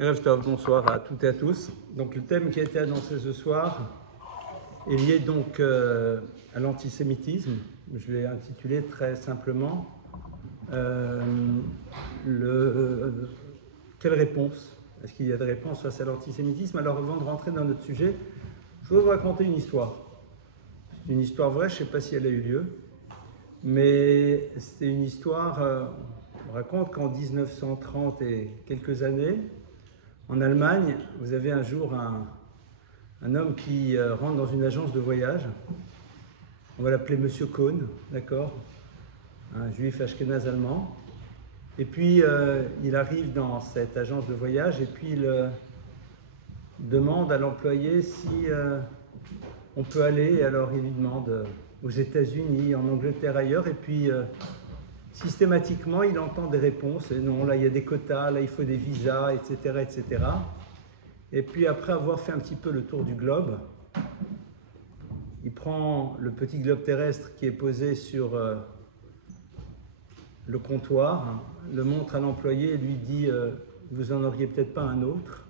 Erev Tov, bonsoir à toutes et à tous. Donc le thème qui a été annoncé ce soir est lié donc à l'antisémitisme. Je l'ai intitulé très simplement quelle réponse? Est-ce qu'il y a des réponses face à l'antisémitisme? Alors avant de rentrer dans notre sujet, je voudrais vous raconter une histoire. C'est une histoire vraie, je ne sais pas si elle a eu lieu, mais c'est une histoire, on raconte qu'en 1930 et quelques années, en Allemagne, vous avez un jour un homme qui rentre dans une agence de voyage. On va l'appeler Monsieur Cohn, d'accord? Un juif ashkénaze allemand. Et puis, il arrive dans cette agence de voyage et puis il demande à l'employé si on peut aller. Et alors, il lui demande aux États-Unis, en Angleterre, ailleurs. Et puis, systématiquement, il entend des réponses. Et non, là, il y a des quotas, là, il faut des visas, etc., etc. Et puis, après avoir fait un petit peu le tour du globe, il prend le petit globe terrestre qui est posé sur le comptoir, le montre à l'employé et lui dit vous en auriez peut-être pas un autre.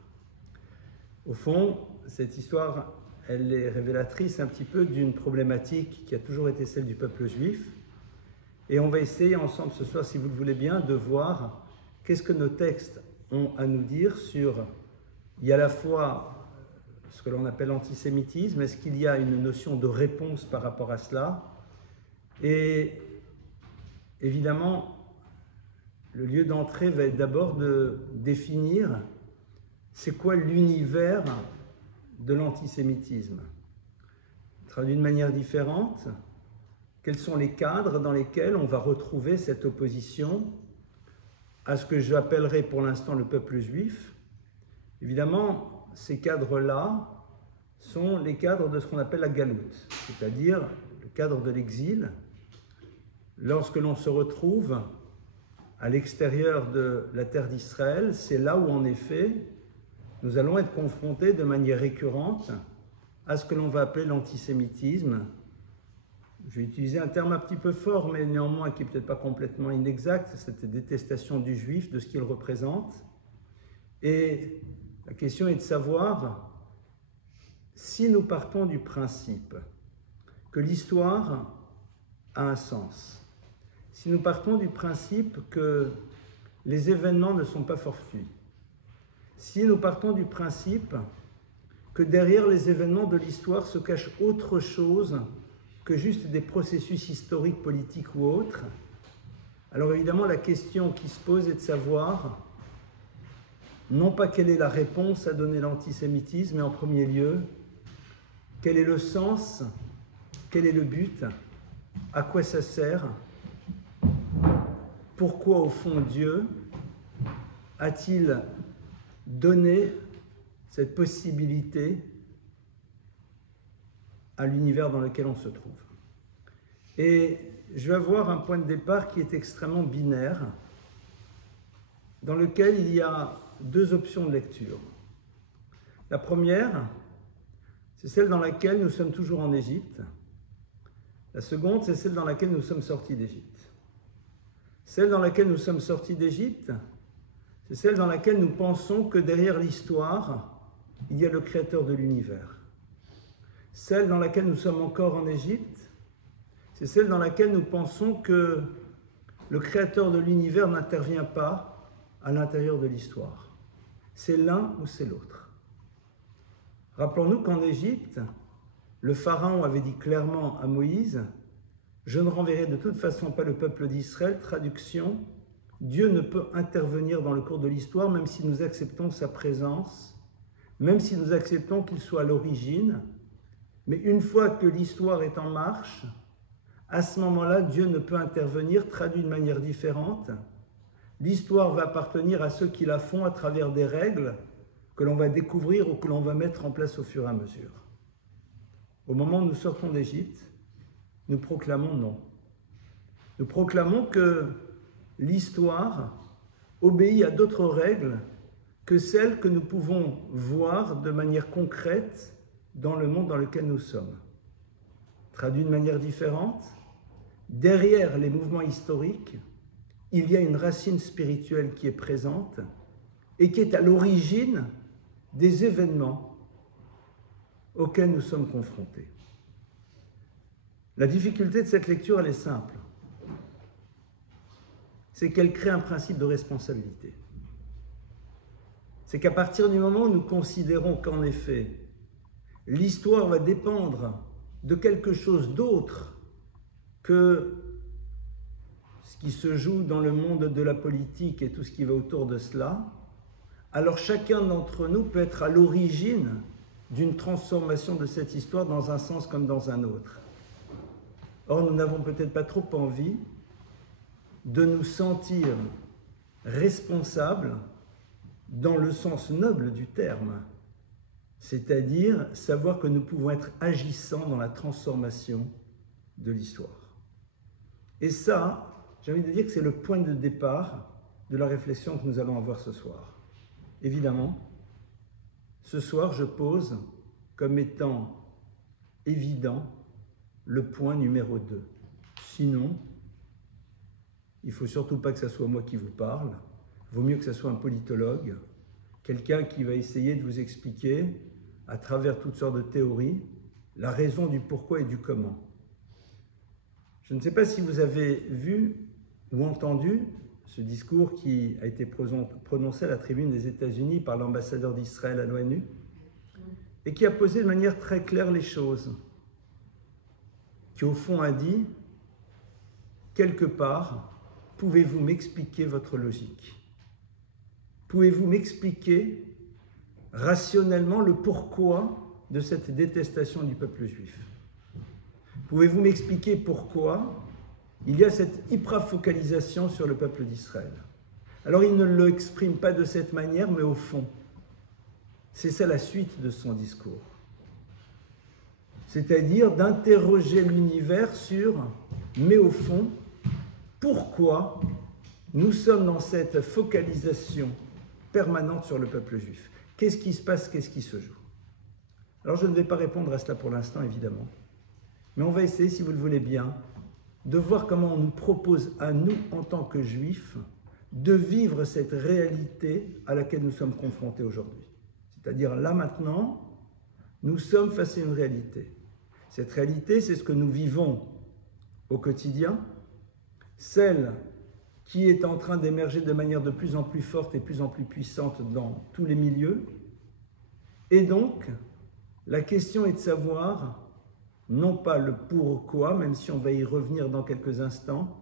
Au fond, cette histoire, elle est révélatrice un petit peu d'une problématique qui a toujours été celle du peuple juif. Et on va essayer ensemble ce soir, si vous le voulez bien, de voir qu'est-ce que nos textes ont à nous dire sur, il y a à la fois ce que l'on appelle l'antisémitisme, est-ce qu'il y a une notion de réponse par rapport à cela? Et évidemment, le lieu d'entrée va être d'abord de définir c'est quoi l'univers de l'antisémitisme. Traduit d'une manière différente, quels sont les cadres dans lesquels on va retrouver cette opposition à ce que j'appellerai pour l'instant le peuple juif. Évidemment, ces cadres-là sont les cadres de ce qu'on appelle la galoute, c'est-à-dire le cadre de l'exil. Lorsque l'on se retrouve à l'extérieur de la terre d'Israël, c'est là où en effet nous allons être confrontés de manière récurrente à ce que l'on va appeler l'antisémitisme. Je vais utiliser un terme un petit peu fort, mais néanmoins qui n'est peut-être pas complètement inexact, cette détestation du juif, de ce qu'il représente. Et la question est de savoir si nous partons du principe que l'histoire a un sens, si nous partons du principe que les événements ne sont pas fortuits, si nous partons du principe que derrière les événements de l'histoire se cache autre chose que juste des processus historiques, politiques ou autres, alors évidemment la question qui se pose est de savoir non pas quelle est la réponse à donner l'antisémitisme, mais en premier lieu, quel est le sens, quel est le but, à quoi ça sert, pourquoi au fond Dieu a-t-il donné cette possibilité à l'univers dans lequel on se trouve. Et je vais avoir un point de départ qui est extrêmement binaire, dans lequel il y a deux options de lecture. La première, c'est celle dans laquelle nous sommes toujours en Égypte. La seconde, c'est celle dans laquelle nous sommes sortis d'Égypte. Celle dans laquelle nous sommes sortis d'Égypte, c'est celle dans laquelle nous pensons que derrière l'histoire, il y a le créateur de l'univers. Celle dans laquelle nous sommes encore en Égypte, c'est celle dans laquelle nous pensons que le créateur de l'univers n'intervient pas à l'intérieur de l'histoire. C'est l'un ou c'est l'autre. Rappelons-nous qu'en Égypte, le pharaon avait dit clairement à Moïse « Je ne renverrai de toute façon pas le peuple d'Israël », traduction « Dieu ne peut intervenir dans le cours de l'histoire même si nous acceptons sa présence, même si nous acceptons qu'il soit à l'origine, mais une fois que l'histoire est en marche, à ce moment-là, Dieu ne peut intervenir, traduit de manière différente. L'histoire va appartenir à ceux qui la font à travers des règles que l'on va découvrir ou que l'on va mettre en place au fur et à mesure. Au moment où nous sortons d'Égypte, nous proclamons non. Nous proclamons que l'histoire obéit à d'autres règles que celles que nous pouvons voir de manière concrète dans le monde dans lequel nous sommes. Traduit de manière différente, derrière les mouvements historiques, il y a une racine spirituelle qui est présente et qui est à l'origine des événements auxquels nous sommes confrontés. La difficulté de cette lecture, elle est simple. C'est qu'elle crée un principe de responsabilité. C'est qu'à partir du moment où nous considérons qu'en effet, l'histoire va dépendre de quelque chose d'autre que ce qui se joue dans le monde de la politique et tout ce qui va autour de cela, alors chacun d'entre nous peut être à l'origine d'une transformation de cette histoire dans un sens comme dans un autre. Or, nous n'avons peut-être pas trop envie de nous sentir responsables dans le sens noble du terme, c'est-à-dire savoir que nous pouvons être agissants dans la transformation de l'histoire. Et ça, j'ai envie de dire que c'est le point de départ de la réflexion que nous allons avoir ce soir. Évidemment, ce soir, je pose comme étant évident le point numéro 2. Sinon, il ne faut surtout pas que ce soit moi qui vous parle. Il vaut mieux que ce soit un politologue, quelqu'un qui va essayer de vous expliquer, à travers toutes sortes de théories, la raison du pourquoi et du comment. Je ne sais pas si vous avez vu ou entendu ce discours qui a été prononcé à la tribune des États-Unis par l'ambassadeur d'Israël à l'ONU et qui a posé de manière très claire les choses, qui au fond a dit, quelque part, pouvez-vous m'expliquer votre logique? Pouvez-vous m'expliquer rationnellement le pourquoi de cette détestation du peuple juif? Pouvez-vous m'expliquer pourquoi il y a cette hyper-focalisation sur le peuple d'Israël? Alors il ne l'exprime pas de cette manière, mais au fond, c'est ça la suite de son discours. C'est-à-dire d'interroger l'univers sur, mais au fond, pourquoi nous sommes dans cette focalisation permanente sur le peuple juif? Qu'est-ce qui se passe? Qu'est-ce qui se joue? Alors je ne vais pas répondre à cela pour l'instant, évidemment. Mais on va essayer, si vous le voulez bien, de voir comment on nous propose à nous, en tant que juifs, de vivre cette réalité à laquelle nous sommes confrontés aujourd'hui. C'est-à-dire là maintenant, nous sommes face à une réalité. Cette réalité, c'est ce que nous vivons au quotidien, celle qui est en train d'émerger de manière de plus en plus forte et de plus en plus puissante dans tous les milieux. Et donc, la question est de savoir, non pas le pourquoi, même si on va y revenir dans quelques instants,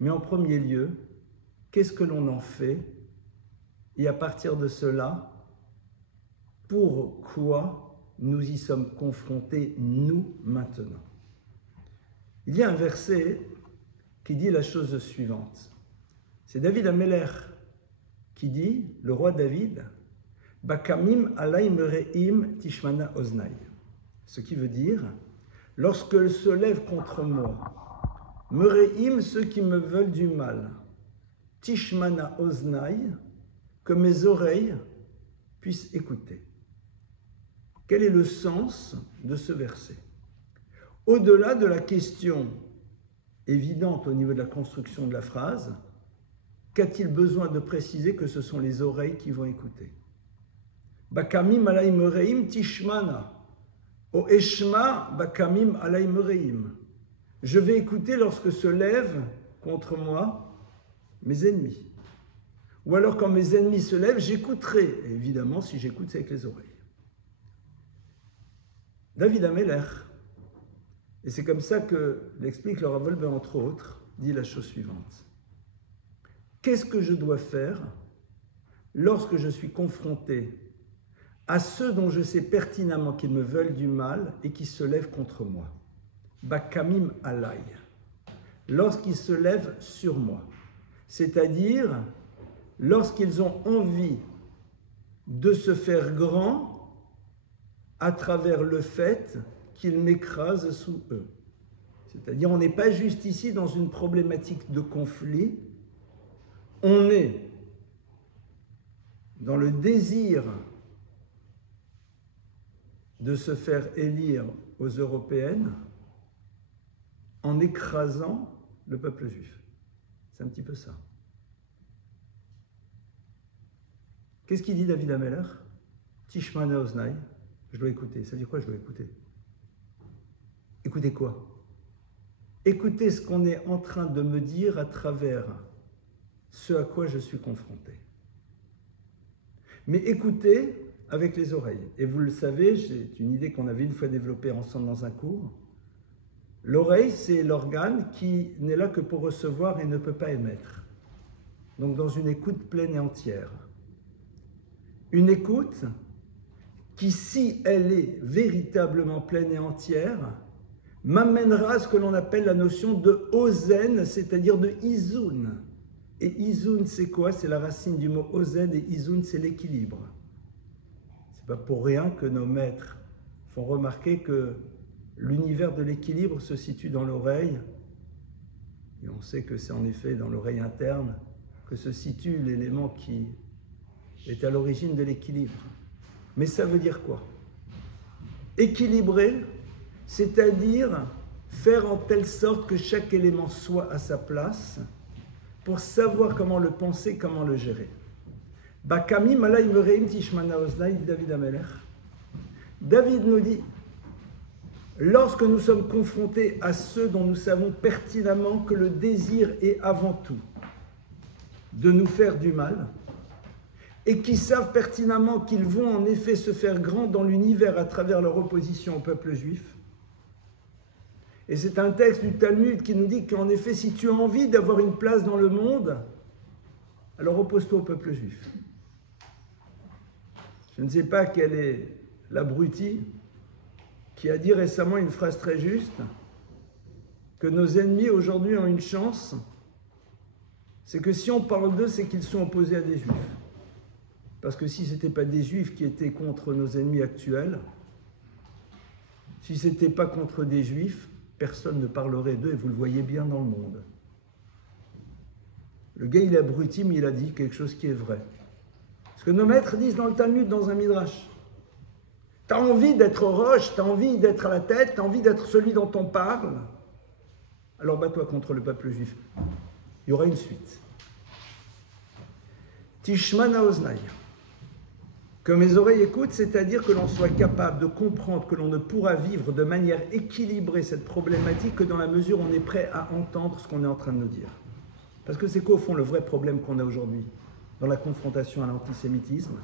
mais en premier lieu, qu'est-ce que l'on en fait? Et à partir de cela, pourquoi nous y sommes confrontés, nous, maintenant? Il y a un verset qui dit la chose suivante. C'est David Ameler qui dit, le roi David, « Bakamim alay mereim tishmana oznai » ce qui veut dire « Lorsqu'elle se lève contre moi, mereim ceux qui me veulent du mal, tishmana oznai, que mes oreilles puissent écouter. » Quel est le sens de ce verset? Au-delà de la question évidente au niveau de la construction de la phrase, qu'a-t-il besoin de préciser que ce sont les oreilles qui vont écouter? Bakamim alay mereim tishmana, o eshma bakamim alay mereim. Je vais écouter lorsque se lèvent contre moi mes ennemis. Ou alors quand mes ennemis se lèvent, j'écouterai. Et évidemment, si j'écoute, c'est avec les oreilles. David Ameler, et c'est comme ça que l'explique le Rav Wolbe, entre autres, dit la chose suivante. Qu'est-ce que je dois faire lorsque je suis confronté à ceux dont je sais pertinemment qu'ils me veulent du mal et qui se lèvent contre moi? Bakamim alay. Lorsqu'ils se lèvent sur moi. C'est-à-dire, lorsqu'ils ont envie de se faire grands à travers le fait qu'ils m'écrasent sous eux. C'est-à-dire, on n'est pas juste ici dans une problématique de conflit, on est dans le désir de se faire élire aux européennes en écrasant le peuple juif. C'est un petit peu ça. Qu'est-ce qu'il dit David Ameller? Tishmana Oznai, je dois écouter. Ça veut dire quoi, je dois écouter? Écouter quoi? Écouter ce qu'on est en train de me dire à travers ce à quoi je suis confronté. Mais écouter avec les oreilles. Et vous le savez, c'est une idée qu'on avait une fois développée ensemble dans un cours. L'oreille, c'est l'organe qui n'est là que pour recevoir et ne peut pas émettre. Donc dans une écoute pleine et entière. Une écoute qui, si elle est véritablement pleine et entière, m'amènera à ce que l'on appelle la notion de ozen, c'est-à-dire de izoun. Et izoun, c'est quoi? C'est la racine du mot ozen, et izoun, c'est l'équilibre. C'est pas pour rien que nos maîtres font remarquer que l'univers de l'équilibre se situe dans l'oreille, et on sait que c'est en effet dans l'oreille interne que se situe l'élément qui est à l'origine de l'équilibre. Mais ça veut dire quoi? Équilibrer, c'est-à-dire faire en telle sorte que chaque élément soit à sa place pour savoir comment le penser, comment le gérer. Bakami malay mereim tishmana oznai, David Ameller. David nous dit, lorsque nous sommes confrontés à ceux dont nous savons pertinemment que le désir est avant tout de nous faire du mal, et qui savent pertinemment qu'ils vont en effet se faire grands dans l'univers à travers leur opposition au peuple juif. Et c'est un texte du Talmud qui nous dit qu'en effet, si tu as envie d'avoir une place dans le monde, alors oppose-toi au peuple juif. Je ne sais pas quel est l'abruti qui a dit récemment une phrase très juste, que nos ennemis aujourd'hui ont une chance, c'est que si on parle d'eux, c'est qu'ils sont opposés à des juifs. Parce que si ce n'était pas des juifs qui étaient contre nos ennemis actuels, si ce n'était pas contre des juifs, personne ne parlerait d'eux, et vous le voyez bien dans le monde. Le gars, il est abruti, mais il a dit quelque chose qui est vrai. Ce que nos maîtres disent dans le Talmud, dans un midrash. Tu as envie d'être roche, tu as envie d'être à la tête, tu as envie d'être celui dont on parle, alors bats-toi contre le peuple juif. Il y aura une suite. Tishmana oznai. Que mes oreilles écoutent, c'est-à-dire que l'on soit capable de comprendre que l'on ne pourra vivre de manière équilibrée cette problématique que dans la mesure où on est prêt à entendre ce qu'on est en train de nous dire. Parce que c'est quoi au fond le vrai problème qu'on a aujourd'hui dans la confrontation à l'antisémitisme?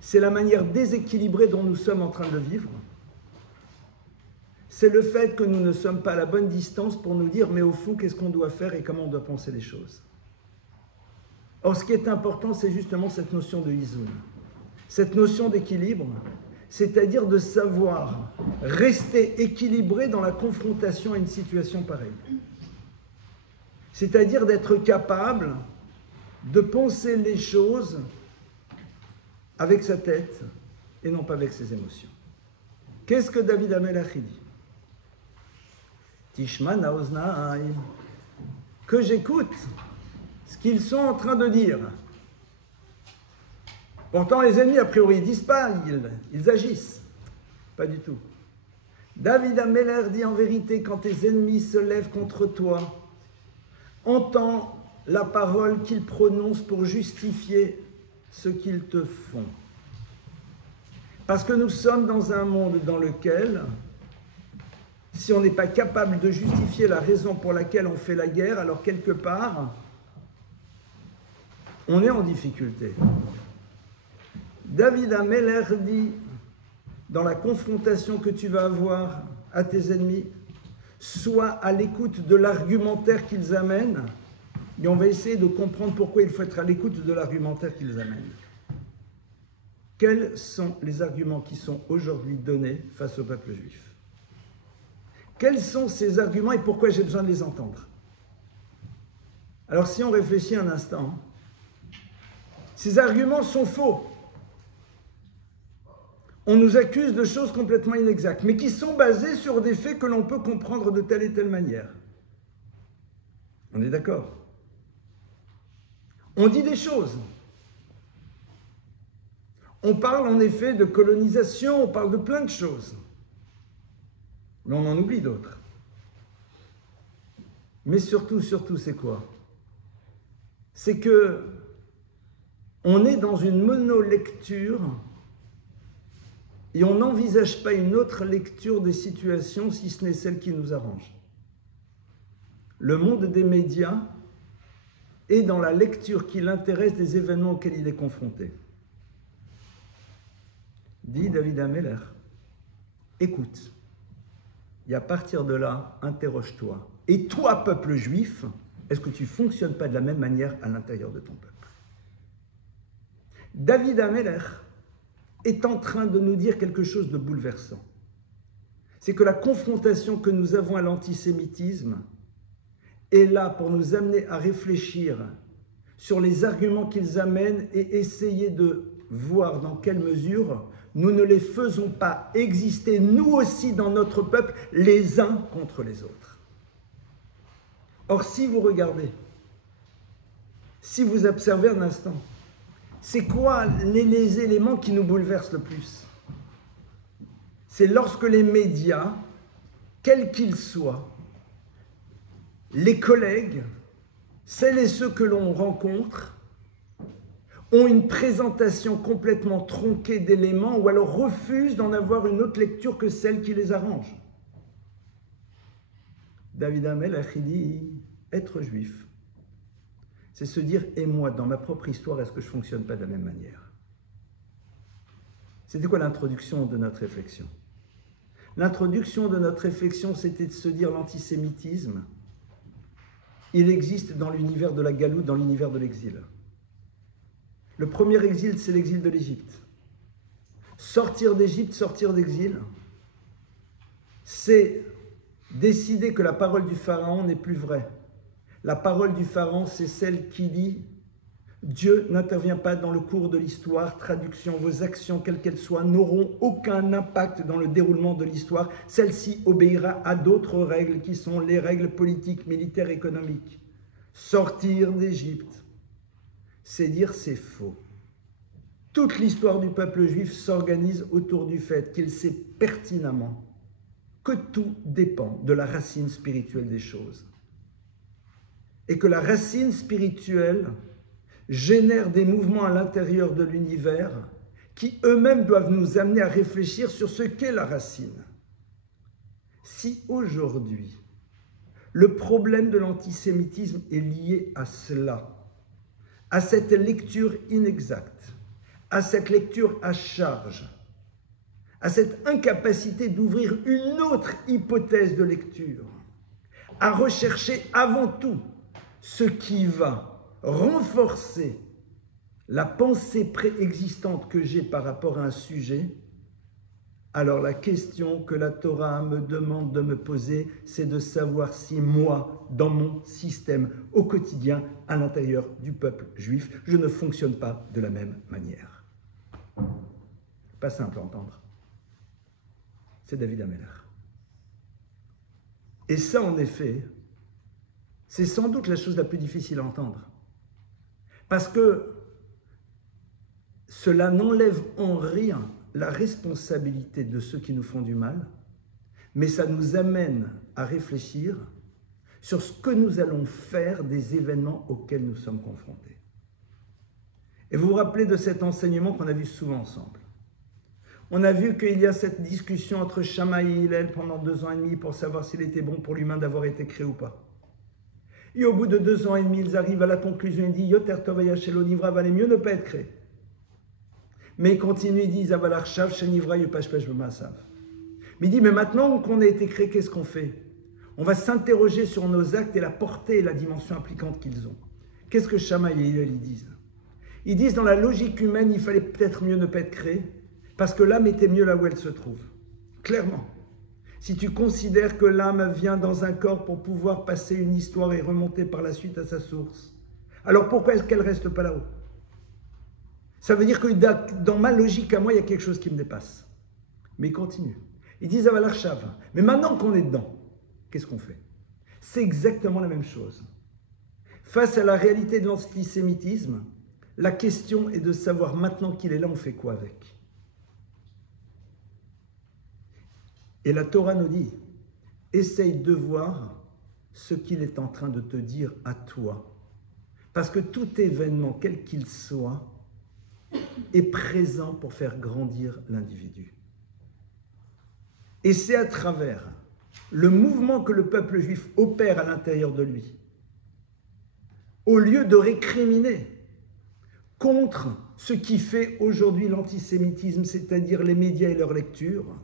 C'est la manière déséquilibrée dont nous sommes en train de vivre. C'est le fait que nous ne sommes pas à la bonne distance pour nous dire mais au fond qu'est-ce qu'on doit faire et comment on doit penser les choses. Or ce qui est important c'est justement cette notion de izoun. Cette notion d'équilibre, c'est-à-dire de savoir rester équilibré dans la confrontation à une situation pareille. C'est-à-dire d'être capable de penser les choses avec sa tête et non pas avec ses émotions. Qu'est-ce que David Ameller dit? Tishmana oznai, que j'écoute ce qu'ils sont en train de dire. Pourtant, les ennemis, a priori, ils ne disent pas, ils agissent. Pas du tout. David Ameller dit en vérité, quand tes ennemis se lèvent contre toi, entends la parole qu'ils prononcent pour justifier ce qu'ils te font. Parce que nous sommes dans un monde dans lequel, si on n'est pas capable de justifier la raison pour laquelle on fait la guerre, alors quelque part, on est en difficulté. David Ameller dit, dans la confrontation que tu vas avoir à tes ennemis, sois à l'écoute de l'argumentaire qu'ils amènent, et on va essayer de comprendre pourquoi il faut être à l'écoute de l'argumentaire qu'ils amènent. Quels sont les arguments qui sont aujourd'hui donnés face au peuple juif? Quels sont ces arguments et pourquoi j'ai besoin de les entendre? Alors si on réfléchit un instant, ces arguments sont faux. On nous accuse de choses complètement inexactes, mais qui sont basées sur des faits que l'on peut comprendre de telle et telle manière. On est d'accord? On dit des choses. On parle en effet de colonisation, on parle de plein de choses. Mais on en oublie d'autres. Mais surtout, c'est quoi? C'est que On est dans une monolecture et on n'envisage pas une autre lecture des situations si ce n'est celle qui nous arrange. Le monde des médias est dans la lecture qui l'intéresse des événements auxquels il est confronté. Dit David Ameller, écoute, et à partir de là, interroge-toi. Et toi, peuple juif, est-ce que tu ne fonctionnes pas de la même manière à l'intérieur de ton peuple? David Ameller est en train de nous dire quelque chose de bouleversant. C'est que la confrontation que nous avons à l'antisémitisme est là pour nous amener à réfléchir sur les arguments qu'ils amènent et essayer de voir dans quelle mesure nous ne les faisons pas exister, nous aussi, dans notre peuple, les uns contre les autres. Or, si vous regardez, si vous observez un instant, c'est quoi les éléments qui nous bouleversent le plus? C'est lorsque les médias, quels qu'ils soient, les collègues, celles et ceux que l'on rencontre, ont une présentation complètement tronquée d'éléments ou alors refusent d'en avoir une autre lecture que celle qui les arrange. David Ameller dit, être juif, c'est se dire, et moi, dans ma propre histoire, est-ce que je ne fonctionne pas de la même manière? C'était quoi l'introduction de notre réflexion? L'introduction de notre réflexion, c'était de se dire l'antisémitisme, il existe dans l'univers de la galoute, dans l'univers de l'exil. Le premier exil, c'est l'exil de l'Égypte. Sortir d'Égypte, sortir d'exil, c'est décider que la parole du Pharaon n'est plus vraie. La parole du Pharaon, c'est celle qui dit « Dieu n'intervient pas dans le cours de l'histoire, traduction, vos actions, quelles qu'elles soient, n'auront aucun impact dans le déroulement de l'histoire. Celle-ci obéira à d'autres règles qui sont les règles politiques, militaires, économiques. Sortir d'Égypte, c'est dire c'est faux. Toute l'histoire du peuple juif s'organise autour du fait qu'il sait pertinemment que tout dépend de la racine spirituelle des choses. Et que la racine spirituelle génère des mouvements à l'intérieur de l'univers qui eux-mêmes doivent nous amener à réfléchir sur ce qu'est la racine. Si aujourd'hui, le problème de l'antisémitisme est lié à cela, à cette lecture inexacte, à cette lecture à charge, à cette incapacité d'ouvrir une autre hypothèse de lecture, à rechercher avant tout ce qui va renforcer la pensée préexistante que j'ai par rapport à un sujet, alors la question que la Torah me demande de me poser, c'est de savoir si moi, dans mon système au quotidien, à l'intérieur du peuple juif, je ne fonctionne pas de la même manière. Pas simple à entendre. C'est David Ameller. Et ça, en effet, c'est sans doute la chose la plus difficile à entendre. Parce que cela n'enlève en rien la responsabilité de ceux qui nous font du mal, mais ça nous amène à réfléchir sur ce que nous allons faire des événements auxquels nous sommes confrontés. Et vous vous rappelez de cet enseignement qu'on a vu souvent ensemble. On a vu qu'il y a cette discussion entre Shammai et Hillel pendant 2 ans et demi pour savoir s'il était bon pour l'humain d'avoir été créé ou pas. Et au bout de 2 ans et demi, ils arrivent à la conclusion, ils disent « Yoter tov haya shelo nivra » valait mieux ne pas être créé. Mais ils continuent, ils disent « Aval arshav shenivra yupashpesh b'maasav » Mais il dit « Mais maintenant qu'on a été créé, qu'est-ce qu'on fait? On va s'interroger sur nos actes et la portée et la dimension impliquante qu'ils ont. » Qu'est-ce que Shammai et Hillel disent? Ils disent « Dans la logique humaine, il fallait peut-être mieux ne pas être créé, parce que l'âme était mieux là où elle se trouve. » Clairement. Si tu considères que l'âme vient dans un corps pour pouvoir passer une histoire et remonter par la suite à sa source, alors pourquoi est-ce qu'elle ne reste pas là-haut? Ça veut dire que dans ma logique à moi, il y a quelque chose qui me dépasse. Mais ils continuent. Ils disent Aval arshav. Mais maintenant qu'on est dedans, qu'est-ce qu'on fait? C'est exactement la même chose. Face à la réalité de l'antisémitisme, la question est de savoir maintenant qu'il est là, on fait quoi avec? Et la Torah nous dit, essaye de voir ce qu'il est en train de te dire à toi. Parce que tout événement, quel qu'il soit, est présent pour faire grandir l'individu. Et c'est à travers le mouvement que le peuple juif opère à l'intérieur de lui, au lieu de récriminer contre ce qui fait aujourd'hui l'antisémitisme, c'est-à-dire les médias et leur lecture,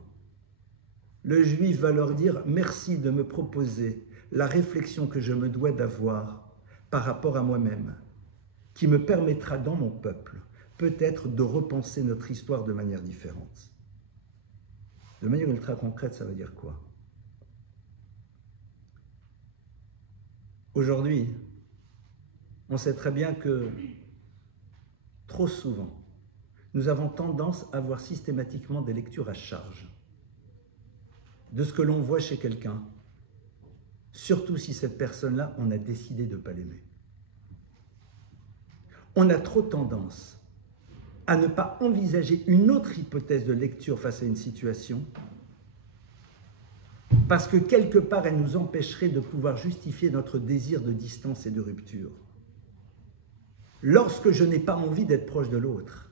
le juif va leur dire « Merci de me proposer la réflexion que je me dois d'avoir par rapport à moi-même, qui me permettra dans mon peuple peut-être de repenser notre histoire de manière différente. » De manière ultra concrète, ça veut dire quoi? Aujourd'hui, on sait très bien que trop souvent, nous avons tendance à voir systématiquement des lectures à charge de ce que l'on voit chez quelqu'un, surtout si cette personne-là, on a décidé de ne pas l'aimer. On a trop tendance à ne pas envisager une autre hypothèse de lecture face à une situation, parce que quelque part, elle nous empêcherait de pouvoir justifier notre désir de distance et de rupture. Lorsque je n'ai pas envie d'être proche de l'autre,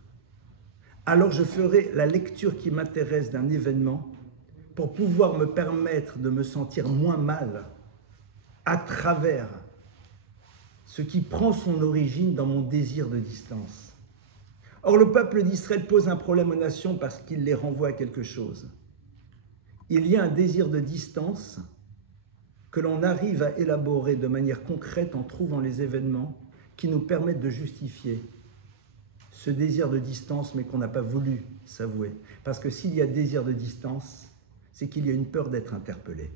alors je ferai la lecture qui m'intéresse d'un événement pour pouvoir me permettre de me sentir moins mal à travers ce qui prend son origine dans mon désir de distance. Or, le peuple d'Israël pose un problème aux nations parce qu'il les renvoie à quelque chose. Il y a un désir de distance que l'on arrive à élaborer de manière concrète en trouvant les événements qui nous permettent de justifier ce désir de distance, mais qu'on n'a pas voulu s'avouer. Parce que s'il y a désir de distance, c'est qu'il y a une peur d'être interpellé.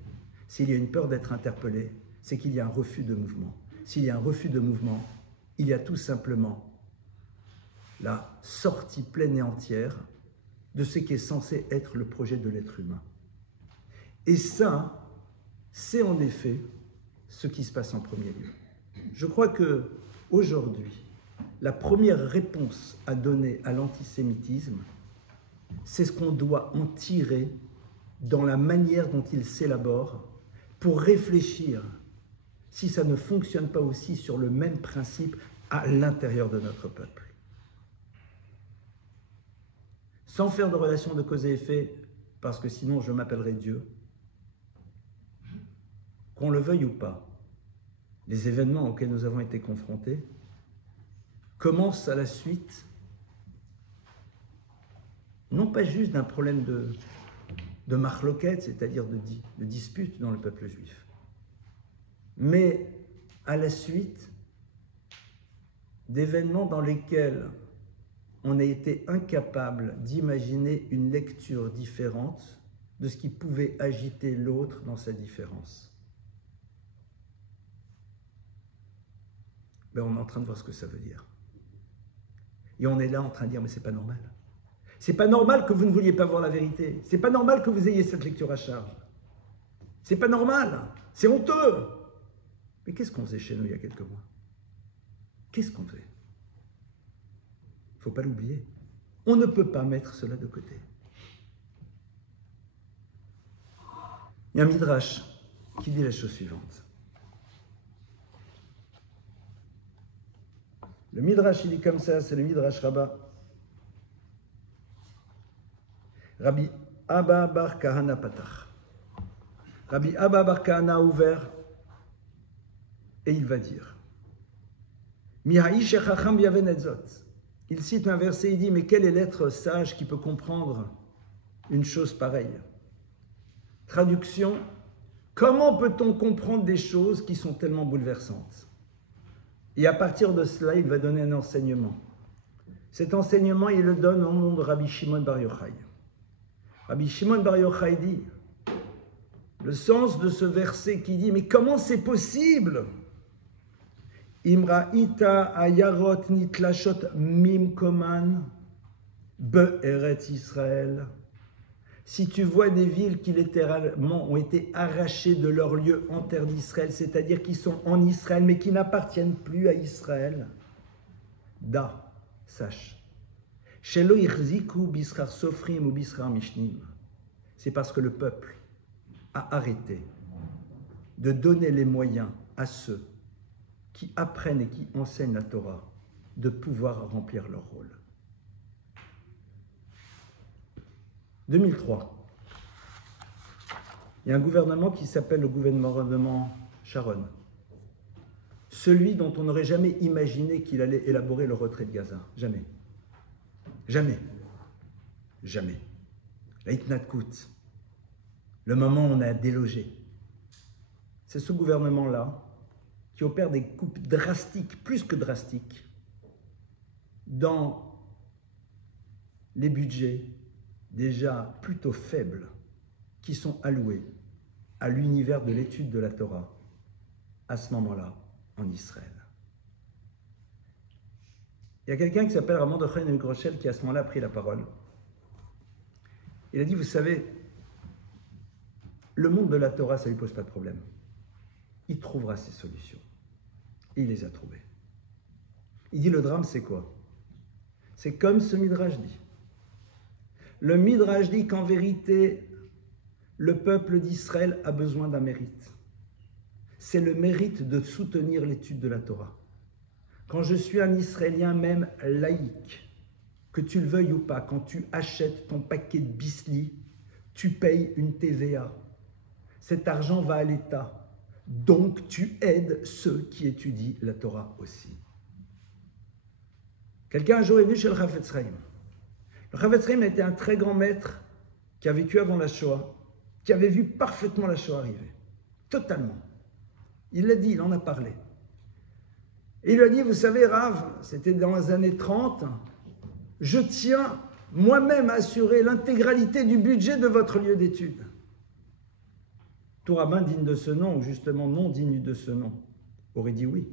S'il y a une peur d'être interpellé, c'est qu'il y a un refus de mouvement. S'il y a un refus de mouvement, il y a tout simplement la sortie pleine et entière de ce qui est censé être le projet de l'être humain. Et ça, c'est en effet ce qui se passe en premier lieu. Je crois que aujourd'hui, la première réponse à donner à l'antisémitisme, c'est ce qu'on doit en tirer dans la manière dont il s'élabore pour réfléchir si ça ne fonctionne pas aussi sur le même principe à l'intérieur de notre peuple. Sans faire de relation de cause et effet, parce que sinon je m'appellerai Dieu, qu'on le veuille ou pas, les événements auxquels nous avons été confrontés commencent à la suite, non pas juste d'un problème de marloquette, c'est-à-dire de dispute dans le peuple juif, mais à la suite d'événements dans lesquels on a été incapable d'imaginer une lecture différente de ce qui pouvait agiter l'autre dans sa différence. Ben, on est en train de voir ce que ça veut dire. Et on est là en train de dire, mais c'est pas normal. C'est pas normal que vous ne vouliez pas voir la vérité. C'est pas normal que vous ayez cette lecture à charge. C'est pas normal. C'est honteux. Mais qu'est-ce qu'on faisait chez nous il y a quelques mois? Qu'est-ce qu'on faisait? Il ne faut pas l'oublier. On ne peut pas mettre cela de côté. Il y a un midrash qui dit la chose suivante. Le midrash, il est comme ça, c'est le midrash Rabbah. Rabbi Abba bar Kahana patach. Rabbi Abba bar Kahana a ouvert et il va dire Mihaïsh echacham yaven et zot. Il cite un verset, il dit, mais quel est l'être sage qui peut comprendre une chose pareille? Traduction, comment peut-on comprendre des choses qui sont tellement bouleversantes? Et à partir de cela, il va donner un enseignement. Cet enseignement, il le donne au nom de Rabbi Shimon Bar Yochai. Rabbi Shimon Bar Yochai dit, le sens de ce verset qui dit, mais comment c'est possible? Imra'ita ayarot nitlashot mimkoman be'eret Israël. Si tu vois des villes qui littéralement ont été arrachées de leur lieu en terre d'Israël, c'est-à-dire qui sont en Israël mais qui n'appartiennent plus à Israël, da, sache, shelo ichziku bischar sofrim ou bischar mishnim, c'est parce que le peuple a arrêté de donner les moyens à ceux qui apprennent et qui enseignent la Torah de pouvoir remplir leur rôle. 2003. Il y a un gouvernement qui s'appelle le gouvernement Sharon. Celui dont on n'aurait jamais imaginé qu'il allait élaborer le retrait de Gaza. Jamais. Jamais. Jamais. La Hitnadkout. Le moment où on a délogé. C'est ce gouvernement-là qui opère des coupes drastiques, plus que drastiques, dans les budgets déjà plutôt faibles qui sont alloués à l'univers de l'étude de la Torah à ce moment-là en Israël. Il y a quelqu'un qui s'appelle Ramon de Groschel qui à ce moment-là a pris la parole. Il a dit, vous savez, le monde de la Torah, ça ne lui pose pas de problème. Il trouvera ses solutions. Et il les a trouvées. Il dit, le drame, c'est quoi? C'est comme ce Midrash dit. Le Midrash dit qu'en vérité, le peuple d'Israël a besoin d'un mérite. C'est le mérite de soutenir l'étude de la Torah. Quand je suis un Israélien même laïque, que tu le veuilles ou pas, quand tu achètes ton paquet de bisli, tu payes une TVA. Cet argent va à l'État. Donc tu aides ceux qui étudient la Torah aussi. Quelqu'un un jour est venu chez le Chafetz Chaim. Le Chafetz Chaim était un très grand maître qui a vécu avant la Shoah, qui avait vu parfaitement la Shoah arriver. Totalement. Il l'a dit, il en a parlé. Et il lui a dit, vous savez, Rav, c'était dans les années 30, je tiens moi-même à assurer l'intégralité du budget de votre lieu d'étude. Tout rabbin digne de ce nom, ou justement non digne de ce nom, aurait dit oui.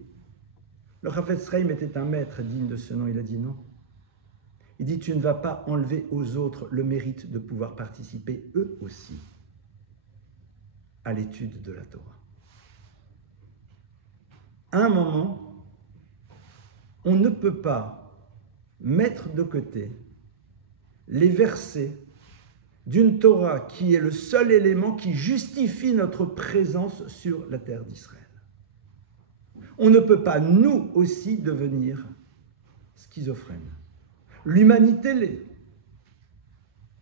Le Chafetz Chaim était un maître digne de ce nom, il a dit non. Il dit, tu ne vas pas enlever aux autres le mérite de pouvoir participer eux aussi à l'étude de la Torah. À un moment, on ne peut pas mettre de côté les versets d'une Torah qui est le seul élément qui justifie notre présence sur la terre d'Israël. On ne peut pas, nous aussi, devenir schizophrènes. L'humanité l'est.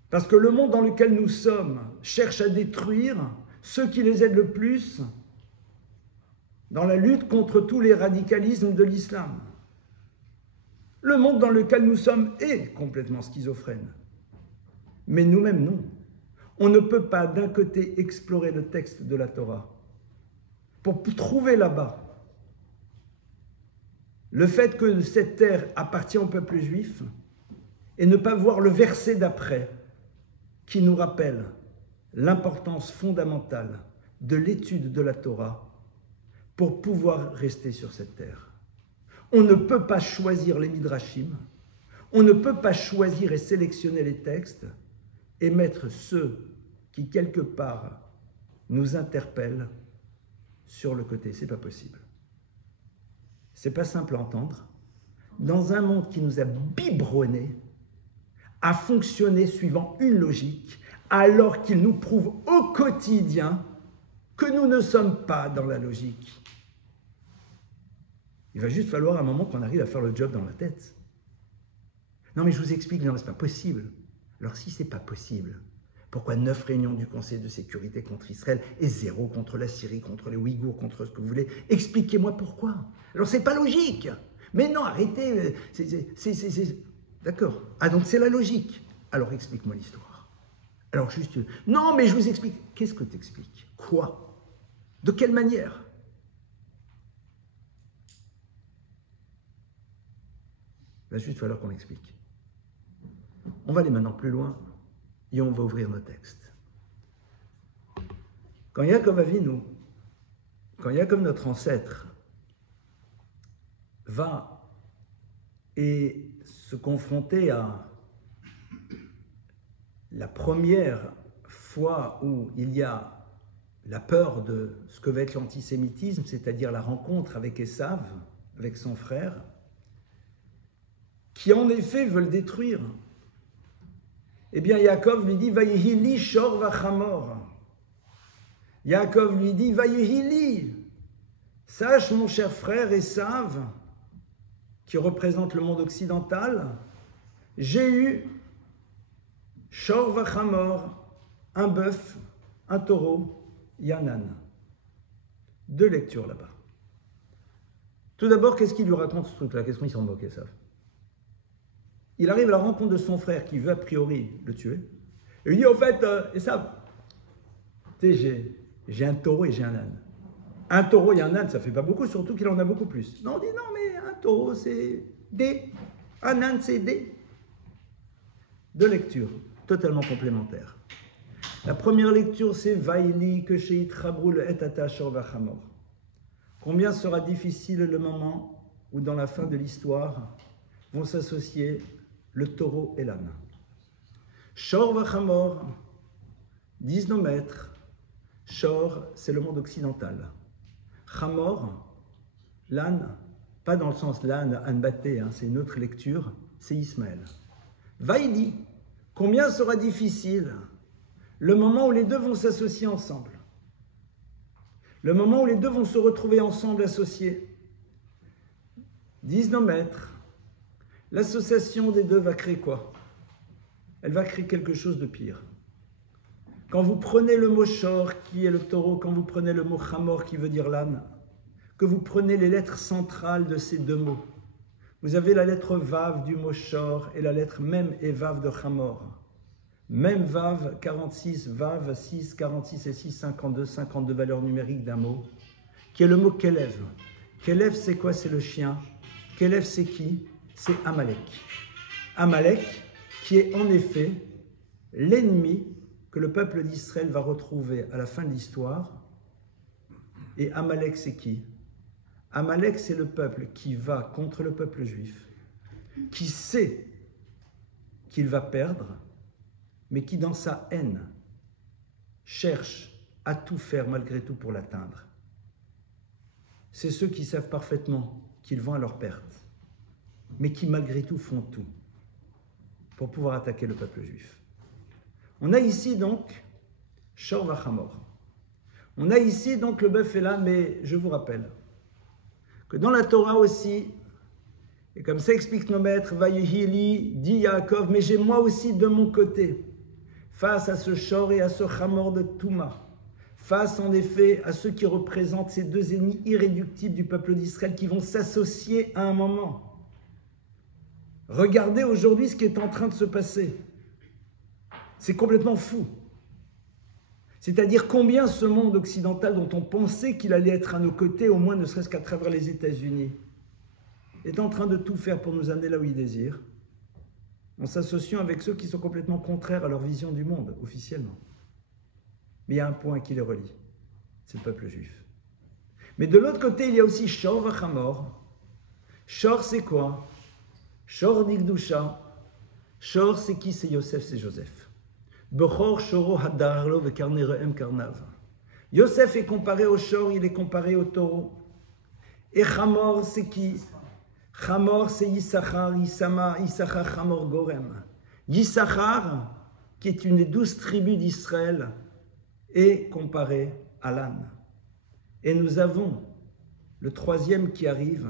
Parce que le monde dans lequel nous sommes cherche à détruire ceux qui les aident le plus dans la lutte contre tous les radicalismes de l'islam. Le monde dans lequel nous sommes est complètement schizophrène. Mais nous-mêmes, non. On ne peut pas d'un côté explorer le texte de la Torah pour trouver là-bas le fait que cette terre appartient au peuple juif et ne pas voir le verset d'après qui nous rappelle l'importance fondamentale de l'étude de la Torah pour pouvoir rester sur cette terre. On ne peut pas choisir les midrashim, on ne peut pas choisir et sélectionner les textes et mettre ceux qui, quelque part, nous interpellent sur le côté. C'est pas possible. C'est pas simple à entendre. Dans un monde qui nous a biberonnés à fonctionner suivant une logique, alors qu'il nous prouve au quotidien que nous ne sommes pas dans la logique. Il va juste falloir un moment qu'on arrive à faire le job dans la tête. Non mais je vous explique, non, c'est pas possible. Alors si c'est pas possible, pourquoi 9 réunions du Conseil de sécurité contre Israël et 0 contre la Syrie, contre les Ouïghours, contre ce que vous voulez? Expliquez-moi pourquoi. Alors c'est pas logique. Mais non, arrêtez. D'accord. Ah donc c'est la logique. Alors explique-moi l'histoire. Alors juste, non mais je vous explique. Qu'est-ce que tu expliques? Quoi? De quelle manière? Il va juste falloir qu'on l'explique. On va aller maintenant plus loin et on va ouvrir nos textes. Quand Yaakov Avinu, quand Yaakov notre ancêtre, va et se confronter à la première fois où il y a la peur de ce que va être l'antisémitisme, c'est-à-dire la rencontre avec Esav, avec son frère, qui en effet veut le détruire. Eh bien, Yaakov lui dit, Vayehili shor vachamor. Yaakov lui dit, Vayehili, sache mon cher frère Esav, qui représente le monde occidental, j'ai eu Shor vachamor, un bœuf, un taureau, et un âne. 2 lectures là-bas. Tout d'abord, qu'est-ce qu'il lui raconte ce truc-là? Qu'est-ce qu'il s'en moque, Esav? Il arrive à la rencontre de son frère qui veut a priori le tuer. Et il dit, au fait, Esav, tu sais, j'ai un taureau et j'ai un âne. Un taureau et un âne, ça fait pas beaucoup, surtout qu'il en a beaucoup plus. Non, on dit, non, mais un taureau, c'est D. Un âne, c'est D. 2 lectures, totalement complémentaires. La première lecture, c'est Vaili que Sheit Chabrul et Atashor Vachamor. Combien sera difficile le moment où, dans la fin de l'histoire, vont s'associer le taureau et l'âne. Shor Vachamor, disent nos maîtres, Shor, c'est le monde occidental. Chamor, l'âne, pas dans le sens l'âne, âne batté, hein, c'est une autre lecture, c'est Ismaël. Vaïdi, combien sera difficile le moment où les deux vont s'associer ensemble. Le moment où les deux vont se retrouver ensemble associés. Disent nos maîtres, l'association des deux va créer quoi? Elle va créer quelque chose de pire. Quand vous prenez le mot shor, qui est le taureau, quand vous prenez le mot chamor, qui veut dire l'âne, que vous prenez les lettres centrales de ces deux mots, vous avez la lettre vav du mot shor et la lettre mem et vav de chamor. Mem vav, 46, vav 6, 46 et 6, 52 valeurs numériques d'un mot, qui est le mot kelev. Kelev, c'est quoi? C'est le chien. Kelev, c'est qui? C'est Amalek. Amalek, qui est en effet l'ennemi que le peuple d'Israël va retrouver à la fin de l'histoire. Et Amalek, c'est qui? Amalek, c'est le peuple qui va contre le peuple juif, qui sait qu'il va perdre, mais qui, dans sa haine, cherche à tout faire malgré tout pour l'atteindre. C'est ceux qui savent parfaitement qu'ils vont à leur perte, mais qui malgré tout font tout pour pouvoir attaquer le peuple juif. On a ici donc Shor Vachamor. On a ici donc le bœuf et l'âne, mais je vous rappelle que dans la Torah aussi, et comme ça explique nos maîtres, Vayihili, dit Yaakov, mais j'ai moi aussi de mon côté, face à ce Shor et à ce Chamor de Touma, face en effet à ceux qui représentent ces deux ennemis irréductibles du peuple d'Israël qui vont s'associer à un moment. Regardez aujourd'hui ce qui est en train de se passer. C'est complètement fou. C'est-à-dire combien ce monde occidental dont on pensait qu'il allait être à nos côtés, au moins ne serait-ce qu'à travers les États-Unis, est en train de tout faire pour nous amener là où il désire, en s'associant avec ceux qui sont complètement contraires à leur vision du monde, officiellement. Mais il y a un point qui les relie, c'est le peuple juif. Mais de l'autre côté, il y a aussi Shor Vachamor. Shor, c'est quoi? Shor Nigdusha. Shor, c'est qui? C'est Yosef, c'est Joseph. Bechor Shoro Hadarlo Vekarnereem Karnav. Yosef est comparé au Shor, il est comparé au taureau. Et Chamor, c'est qui? Chamor, c'est Yissachar, Yissachar Chamor Gorem. Yissachar, qui est une des 12 tribus d'Israël, est comparé à l'âne. Et nous avons le troisième qui arrive,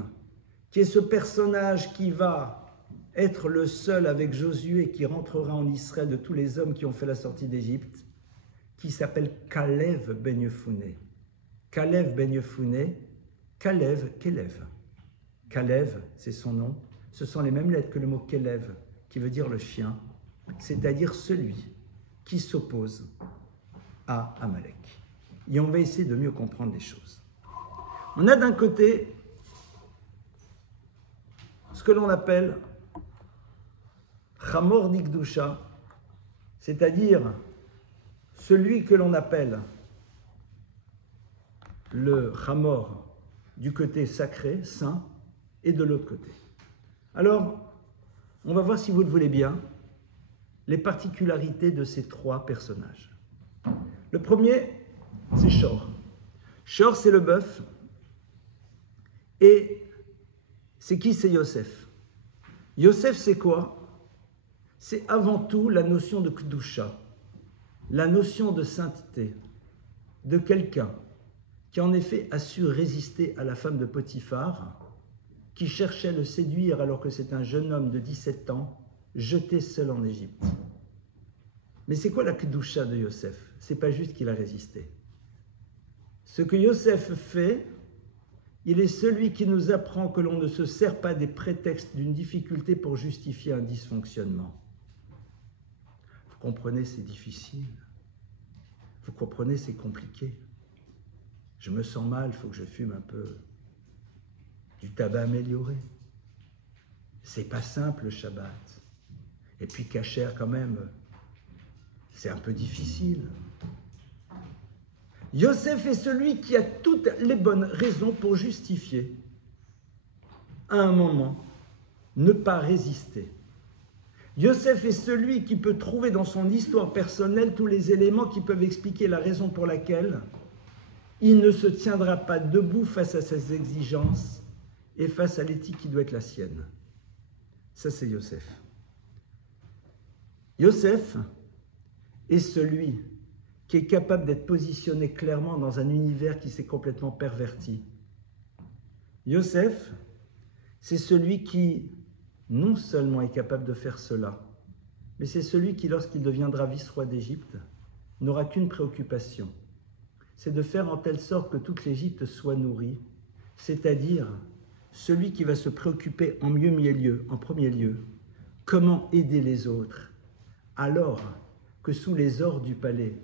qui est ce personnage qui va être le seul avec Josué qui rentrera en Israël de tous les hommes qui ont fait la sortie d'Égypte, qui s'appelle Kalev ben Yefouné. Kalev ben Yefouné, Kalev, Kelev. Kalev, c'est son nom. Ce sont les mêmes lettres que le mot Kelev, qui veut dire le chien, c'est-à-dire celui qui s'oppose à Amalek. Et on va essayer de mieux comprendre les choses. On a d'un côté ce que l'on appelle Chamor Nikdusha, c'est-à-dire celui que l'on appelle le Chamor du côté sacré, saint, et de l'autre côté. Alors, on va voir, si vous le voulez bien, les particularités de ces trois personnages. Le premier, c'est Shor. Shor, c'est le bœuf, et c'est qui? C'est Yosef. Yosef, c'est quoi? C'est avant tout la notion de Kedusha, la notion de sainteté, de quelqu'un qui en effet a su résister à la femme de Potiphar, qui cherchait à le séduire alors que c'est un jeune homme de 17 ans, jeté seul en Égypte. Mais c'est quoi la kedusha de Yosef? C'est pas juste qu'il a résisté. Ce que Yosef fait, il est celui qui nous apprend que l'on ne se sert pas des prétextes d'une difficulté pour justifier un dysfonctionnement. Vous comprenez, c'est difficile. Vous comprenez, c'est compliqué. Je me sens mal, il faut que je fume un peu du tabac amélioré. C'est pas simple le Shabbat. Et puis kasher quand même, c'est un peu difficile. Yosef est celui qui a toutes les bonnes raisons pour justifier, à un moment, ne pas résister. Yosef est celui qui peut trouver dans son histoire personnelle tous les éléments qui peuvent expliquer la raison pour laquelle il ne se tiendra pas debout face à ses exigences et face à l'éthique qui doit être la sienne. Ça, c'est Yosef. Yosef est celui qui est capable d'être positionné clairement dans un univers qui s'est complètement perverti. Yosef, c'est celui qui non seulement est capable de faire cela, mais c'est celui qui, lorsqu'il deviendra vice-roi d'Égypte, n'aura qu'une préoccupation, c'est de faire en telle sorte que toute l'Égypte soit nourrie, c'est-à-dire celui qui va se préoccuper en premier lieu, comment aider les autres, alors que sous les ors du palais,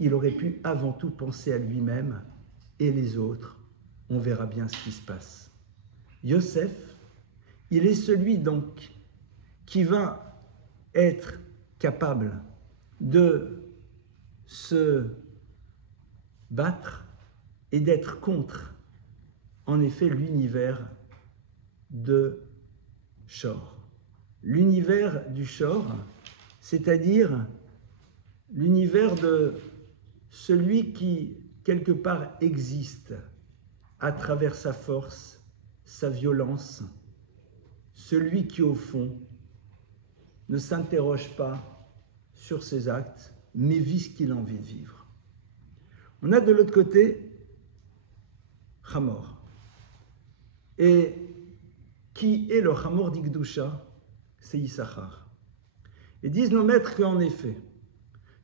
il aurait pu avant tout penser à lui-même et les autres. On verra bien ce qui se passe. Yosef, il est celui donc qui va être capable de se battre et d'être contre, en effet, l'univers de Shor. L'univers du Shor, c'est-à-dire l'univers de celui qui, quelque part, existe à travers sa force, sa violence, celui qui, au fond, ne s'interroge pas sur ses actes, mais vit ce qu'il a envie de vivre. On a de l'autre côté Hamor. Et qui est le Hamor d'Ikdusha? C'est Issachar. Et disent nos maîtres qu'en effet,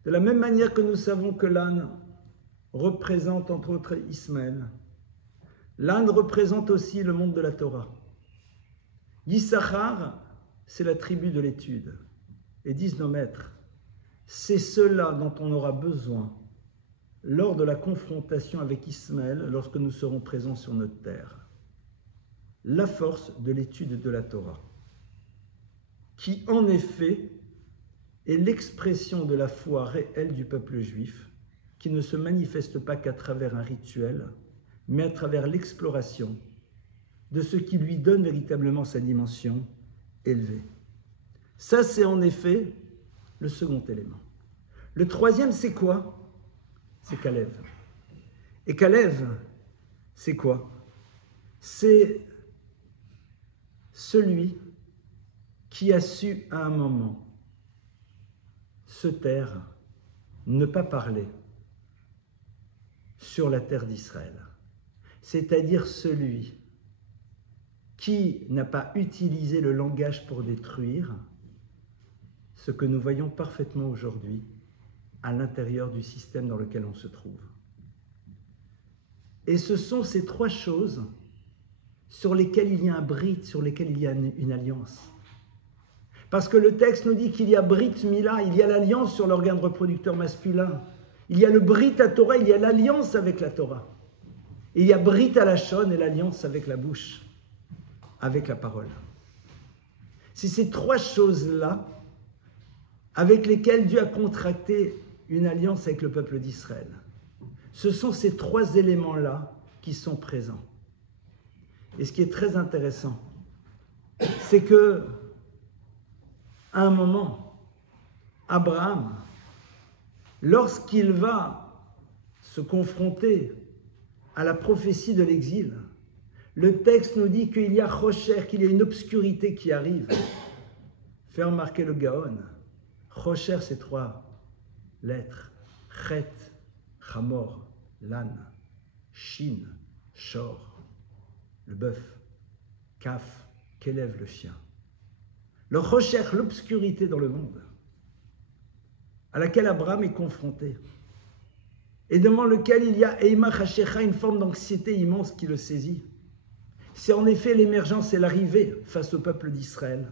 de la même manière que nous savons que l'âne représente entre autres Ismaël, l'âne représente aussi le monde de la Torah. Issachar, c'est la tribu de l'étude. Et disent nos maîtres, c'est cela dont on aura besoin lors de la confrontation avec Ismaël, lorsque nous serons présents sur notre terre. La force de l'étude de la Torah, qui en effet est l'expression de la foi réelle du peuple juif, qui ne se manifeste pas qu'à travers un rituel, mais à travers l'exploration de ce qui lui donne véritablement sa dimension élevée. Ça, c'est en effet le second élément. Le troisième, c'est quoi? C'est Kalev. Et Kalev, c'est quoi? C'est celui qui a su à un moment se taire, ne pas parler sur la terre d'Israël. C'est-à-dire celui qui n'a pas utilisé le langage pour détruire, ce que nous voyons parfaitement aujourd'hui à l'intérieur du système dans lequel on se trouve. Et ce sont ces trois choses sur lesquelles il y a un brit, sur lesquelles il y a une alliance. Parce que le texte nous dit qu'il y a brit mila, il y a l'alliance sur l'organe reproducteur masculin. Il y a le brit à Torah, il y a l'alliance avec la Torah. Et il y a brit à Lachon et l'alliance avec la bouche, avec la parole. C'est ces trois choses-là avec lesquelles Dieu a contracté une alliance avec le peuple d'Israël. Ce sont ces trois éléments-là qui sont présents. Et ce qui est très intéressant, c'est que à un moment, Abraham, lorsqu'il va se confronter à la prophétie de l'exil, le texte nous dit qu'il y a Rocher, qu'il y a une obscurité qui arrive. Fait remarquer le Gaon. Rocher, c'est trois lettres. Chet, Hamor, l'âne. Shin, Shor, le bœuf. Kaf, qu'élève le chien. Le Rocher, l'obscurité dans le monde. à laquelle Abraham est confronté, et devant lequel il y a Eima Chashecha, une forme d'anxiété immense qui le saisit. C'est en effet l'émergence et l'arrivée face au peuple d'Israël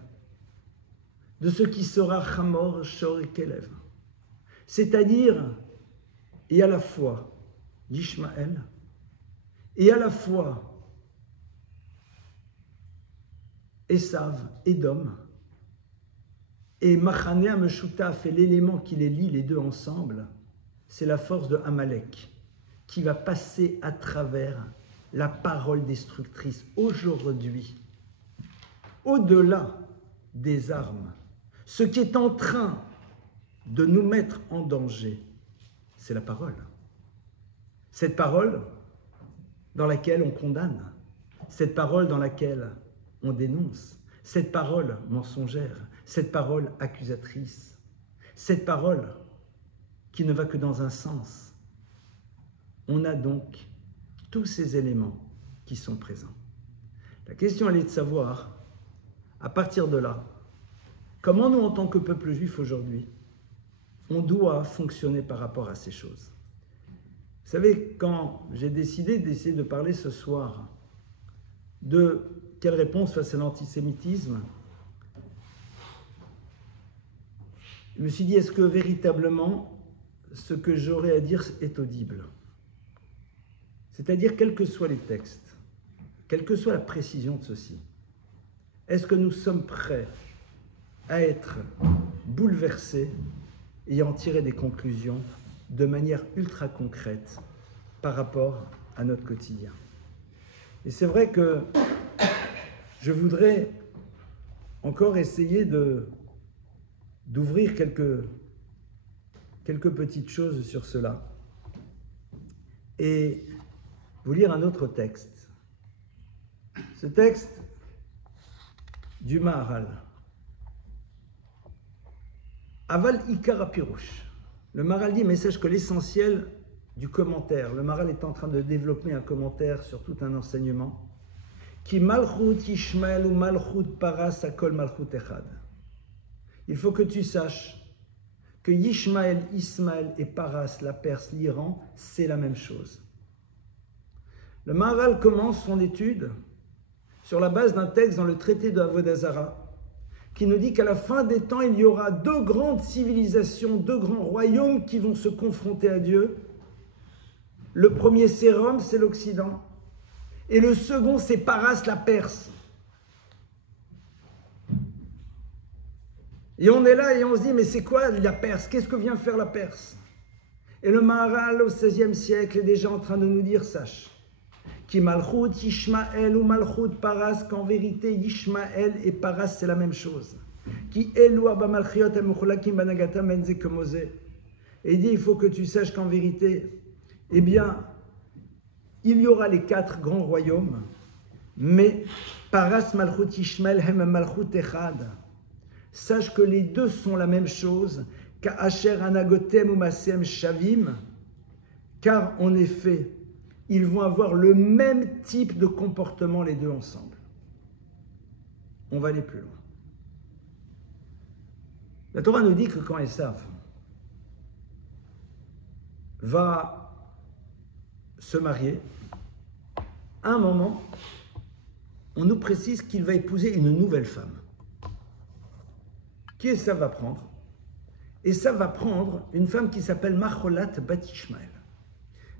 de ce qui sera Hamor, Shor et Kelev, c'est-à-dire et à la fois Yishmaël et à la fois Esav, Édom, et Machane Ameshutaf, et l'élément qui les lie les deux ensemble, c'est la force de Amalek qui va passer à travers la parole destructrice. Aujourd'hui, au-delà des armes, ce qui est en train de nous mettre en danger, c'est la parole. Cette parole dans laquelle on condamne, cette parole dans laquelle on dénonce, cette parole mensongère, cette parole accusatrice, cette parole qui ne va que dans un sens. On a donc tous ces éléments qui sont présents. La question, elle est de savoir, à partir de là, comment nous, en tant que peuple juif aujourd'hui, on doit fonctionner par rapport à ces choses. Vous savez, quand j'ai décidé d'essayer de parler ce soir de quelle réponse face à l'antisémitisme, je me suis dit, est-ce que véritablement ce que j'aurais à dire est audible? C'est-à-dire, quels que soient les textes, quelle que soit la précision de ceci, est-ce que nous sommes prêts à être bouleversés et à en tirer des conclusions de manière ultra concrète par rapport à notre quotidien? Et c'est vrai que je voudrais encore essayer d'ouvrir quelques petites choses sur cela et vous lire un autre texte. Ce texte du Maharal. Aval Ikar Apirouche. Le Maharal dit, mais sache que l'essentiel du commentaire, le Maharal est en train de développer un commentaire sur tout un enseignement, qui Malchut Ishmael ou Malchut Paras Akol Malchut Echad. Il faut que tu saches que Yishmael, Ismaël et Paras, la Perse, l'Iran, c'est la même chose. Le Maharal commence son étude sur la base d'un texte dans le traité de Avodah Zarah qui nous dit qu'à la fin des temps, il y aura deux grandes civilisations, deux grands royaumes qui vont se confronter à Dieu. Le premier, c'est Rome, c'est l'Occident. Et le second, c'est Paras, la Perse. Et on est là et on se dit, mais c'est quoi la Perse? Qu'est-ce que vient faire la Perse? Et le Maharal, au XVIe siècle, est déjà en train de nous dire, sache, qui Malchut, Ishmael ou Malchut Paras, qu'en vérité, Ishmael et Paras, c'est la même chose. Qui Elu Arba Malchiot Emucholakim Banagata Menze Kemose. Et il dit, il faut que tu saches qu'en vérité, eh bien, il y aura les quatre grands royaumes, mais Paras, Malchut, Ishmael, Hem Malchut Echad. Sache que les deux sont la même chose, Ka'asher Anagotem ou Masem Shavim, car en effet, ils vont avoir le même type de comportement les deux ensemble. On va aller plus loin. La Torah nous dit que quand Esav va se marier, à un moment, on nous précise qu'il va épouser une nouvelle femme. Qui Esav va prendre? Esav va prendre une femme qui s'appelle Macholat Bat Ishmael.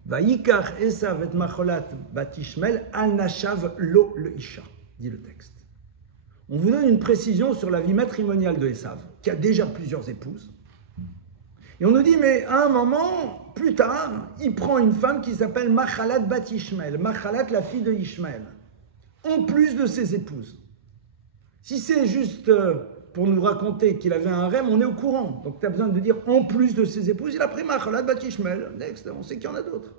Vayikach Esav et Macholat Bat Ishmael al Nashav lo le Isha, dit le texte. On vous donne une précision sur la vie matrimoniale de Esav, qui a déjà plusieurs épouses. Et on nous dit, mais à un moment, plus tard, il prend une femme qui s'appelle Machalat Bat Ishmael, Machalat, la fille de Ishmael, en plus de ses épouses. Si c'est juste pour nous raconter qu'il avait un harem, on est au courant. Donc tu as besoin de dire en plus de ses épouses, il a pris Machalat Bat Ishmael. Next, on sait qu'il y en a d'autres.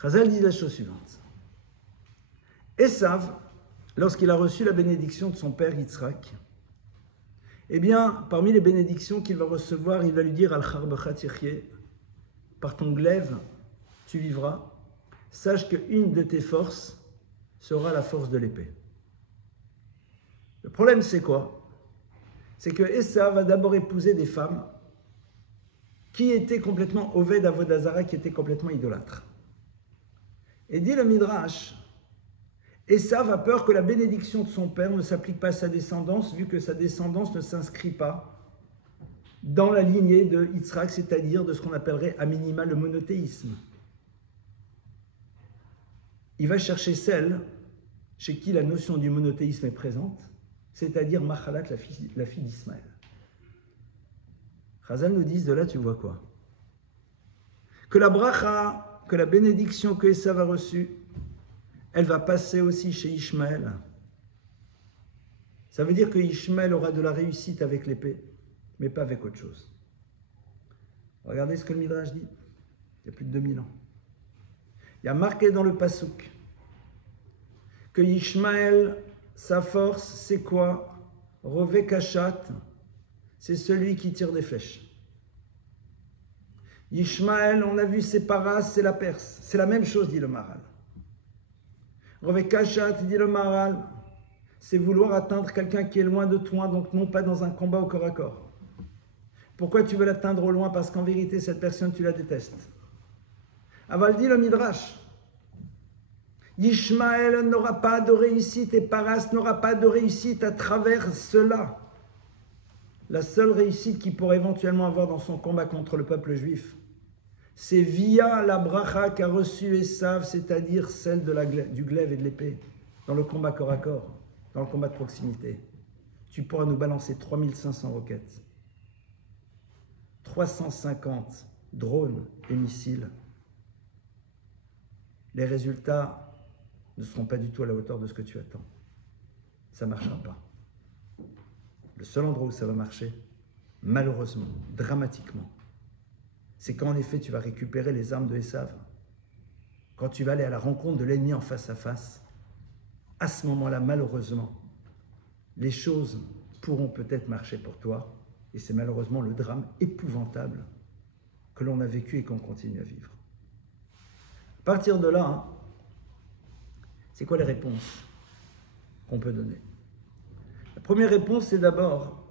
Chazal dit la chose suivante. Esav, lorsqu'il a reçu la bénédiction de son père Yitzhak, eh bien, parmi les bénédictions qu'il va recevoir, il va lui dire Al-Charbachat Yechye, par ton glaive, tu vivras. Sache qu'une de tes forces sera la force de l'épée. Le problème, c'est quoi? c'est que Esav va d'abord épouser des femmes qui étaient complètement Oved Avodazara, qui étaient complètement idolâtres. Et dit le Midrash, Esav a peur que la bénédiction de son père ne s'applique pas à sa descendance, vu que sa descendance ne s'inscrit pas dans la lignée de Yitzhak, c'est-à-dire de ce qu'on appellerait à minima le monothéisme. Il va chercher celle chez qui la notion du monothéisme est présente, c'est-à-dire Machalat, la fille d'Ismaël. Chazal nous dit, de là tu vois quoi? Que la bracha, que la bénédiction que Esav a reçue, elle va passer aussi chez Ishmaël. Ça veut dire que Ishmaël aura de la réussite avec l'épée, mais pas avec autre chose. Regardez ce que le Midrash dit, il y a plus de 2000 ans. Il y a marqué dans le Passouk que Ishmaël, sa force, c'est quoi? Rové Kachat, c'est celui qui tire des flèches. Ishmaël, on a vu ses paras, c'est la Perse. C'est la même chose, dit le Maharal. Rové Kachat, dit le Maharal, c'est vouloir atteindre quelqu'un qui est loin de toi, donc non pas dans un combat au corps à corps. Pourquoi tu veux l'atteindre au loin? Parce qu'en vérité, cette personne, tu la détestes. Aval dit le Midrash, Ishmaël n'aura pas de réussite et Paras n'aura pas de réussite à travers cela. La seule réussite qu'il pourrait éventuellement avoir dans son combat contre le peuple juif, c'est via la bracha qu'a reçue Esav, c'est-à-dire celle du glaive et de l'épée, dans le combat corps à corps, dans le combat de proximité. Tu pourras nous balancer 3500 roquettes, 350 drones et missiles. Les résultats ne seront pas du tout à la hauteur de ce que tu attends. Ça ne marchera pas. Le seul endroit où ça va marcher, malheureusement, dramatiquement, c'est quand en effet tu vas récupérer les armes de Esav, quand tu vas aller à la rencontre de l'ennemi en face à face. À ce moment-là, malheureusement, les choses pourront peut-être marcher pour toi, et c'est malheureusement le drame épouvantable que l'on a vécu et qu'on continue à vivre. À partir de là, c'est quoi les réponses qu'on peut donner? La première réponse, c'est d'abord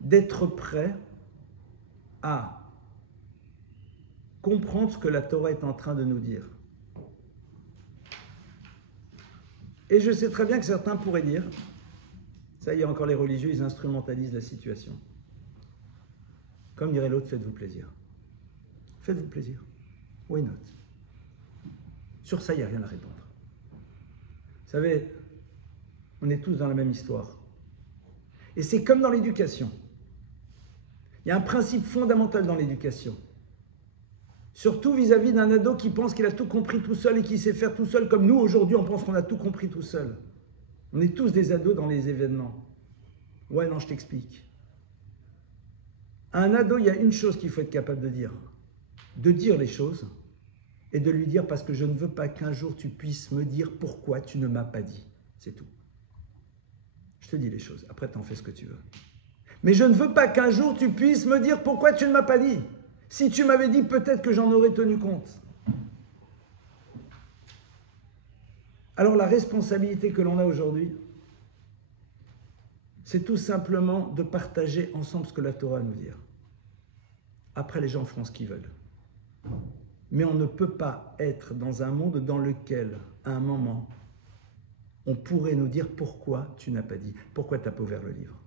d'être prêt à comprendre ce que la Torah est en train de nous dire. Et je sais très bien que certains pourraient dire, ça y est, encore les religieux, ils instrumentalisent la situation. Comme dirait l'autre, faites-vous plaisir. Faites-vous plaisir. Why not? Sur ça, il n'y a rien à répondre. Vous savez, on est tous dans la même histoire. Et c'est comme dans l'éducation. Il y a un principe fondamental dans l'éducation. Surtout vis-à-vis d'un ado qui pense qu'il a tout compris tout seul et qui sait faire tout seul, comme nous aujourd'hui, on pense qu'on a tout compris tout seul. On est tous des ados dans les événements. Ouais, non, je t'explique. À un ado, il y a une chose qu'il faut être capable de dire les choses et de lui dire parce que je ne veux pas qu'un jour tu puisses me dire pourquoi tu ne m'as pas dit. C'est tout. Je te dis les choses, après tu en fais ce que tu veux. Mais je ne veux pas qu'un jour tu puisses me dire pourquoi tu ne m'as pas dit. Si tu m'avais dit, peut-être que j'en aurais tenu compte. Alors la responsabilité que l'on a aujourd'hui, c'est tout simplement de partager ensemble ce que la Torah a à nous dire. Après, les gens feront ce qu'ils veulent. Mais on ne peut pas être dans un monde dans lequel, à un moment, on pourrait nous dire pourquoi tu n'as pas dit, pourquoi tu n'as pas ouvert le livre.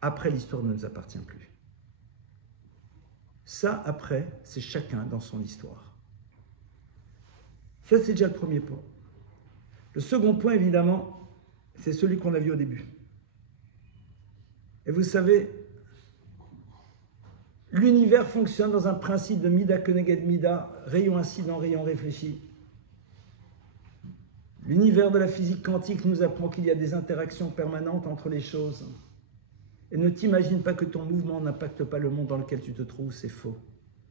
Après, l'histoire ne nous appartient plus. Ça, après, c'est chacun dans son histoire. Ça, c'est déjà le premier point. Le second point, évidemment, c'est celui qu'on a vu au début. Et vous savez, l'univers fonctionne dans un principe de Mida Keneged Mida, rayon incident, rayon réfléchi. L'univers de la physique quantique nous apprend qu'il y a des interactions permanentes entre les choses. Et ne t'imagine pas que ton mouvement n'impacte pas le monde dans lequel tu te trouves, c'est faux.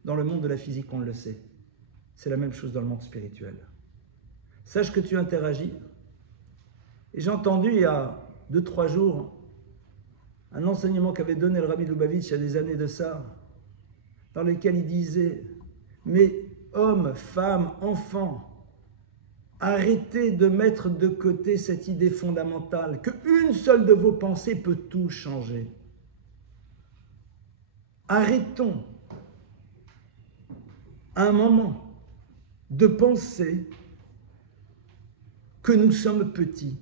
Dans le monde de la physique, on le sait. C'est la même chose dans le monde spirituel. Sache que tu interagis. Et j'ai entendu il y a 2-3 jours un enseignement qu'avait donné le Rabbi Lubavitch il y a des années de ça, dans lequel il disait « Mais hommes, femmes, enfants, Arrêtez de mettre de côté cette idée fondamentale qu'une seule de vos pensées peut tout changer. Arrêtons un moment de penser que nous sommes petits.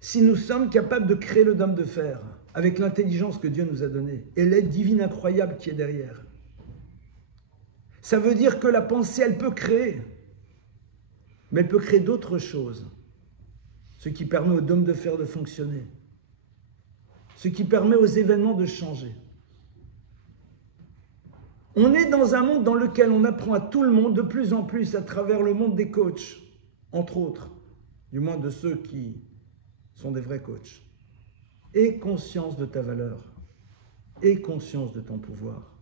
Si nous sommes capables de créer le dôme de fer avec l'intelligence que Dieu nous a donnée et l'aide divine incroyable qui est derrière, ça veut dire que la pensée, elle peut créer, mais elle peut créer d'autres choses, ce qui permet au dôme de fer de fonctionner, ce qui permet aux événements de changer. On est dans un monde dans lequel on apprend à tout le monde de plus en plus à travers le monde des coachs, entre autres, du moins de ceux qui sont des vrais coachs. Aie conscience de ta valeur, aie conscience de ton pouvoir,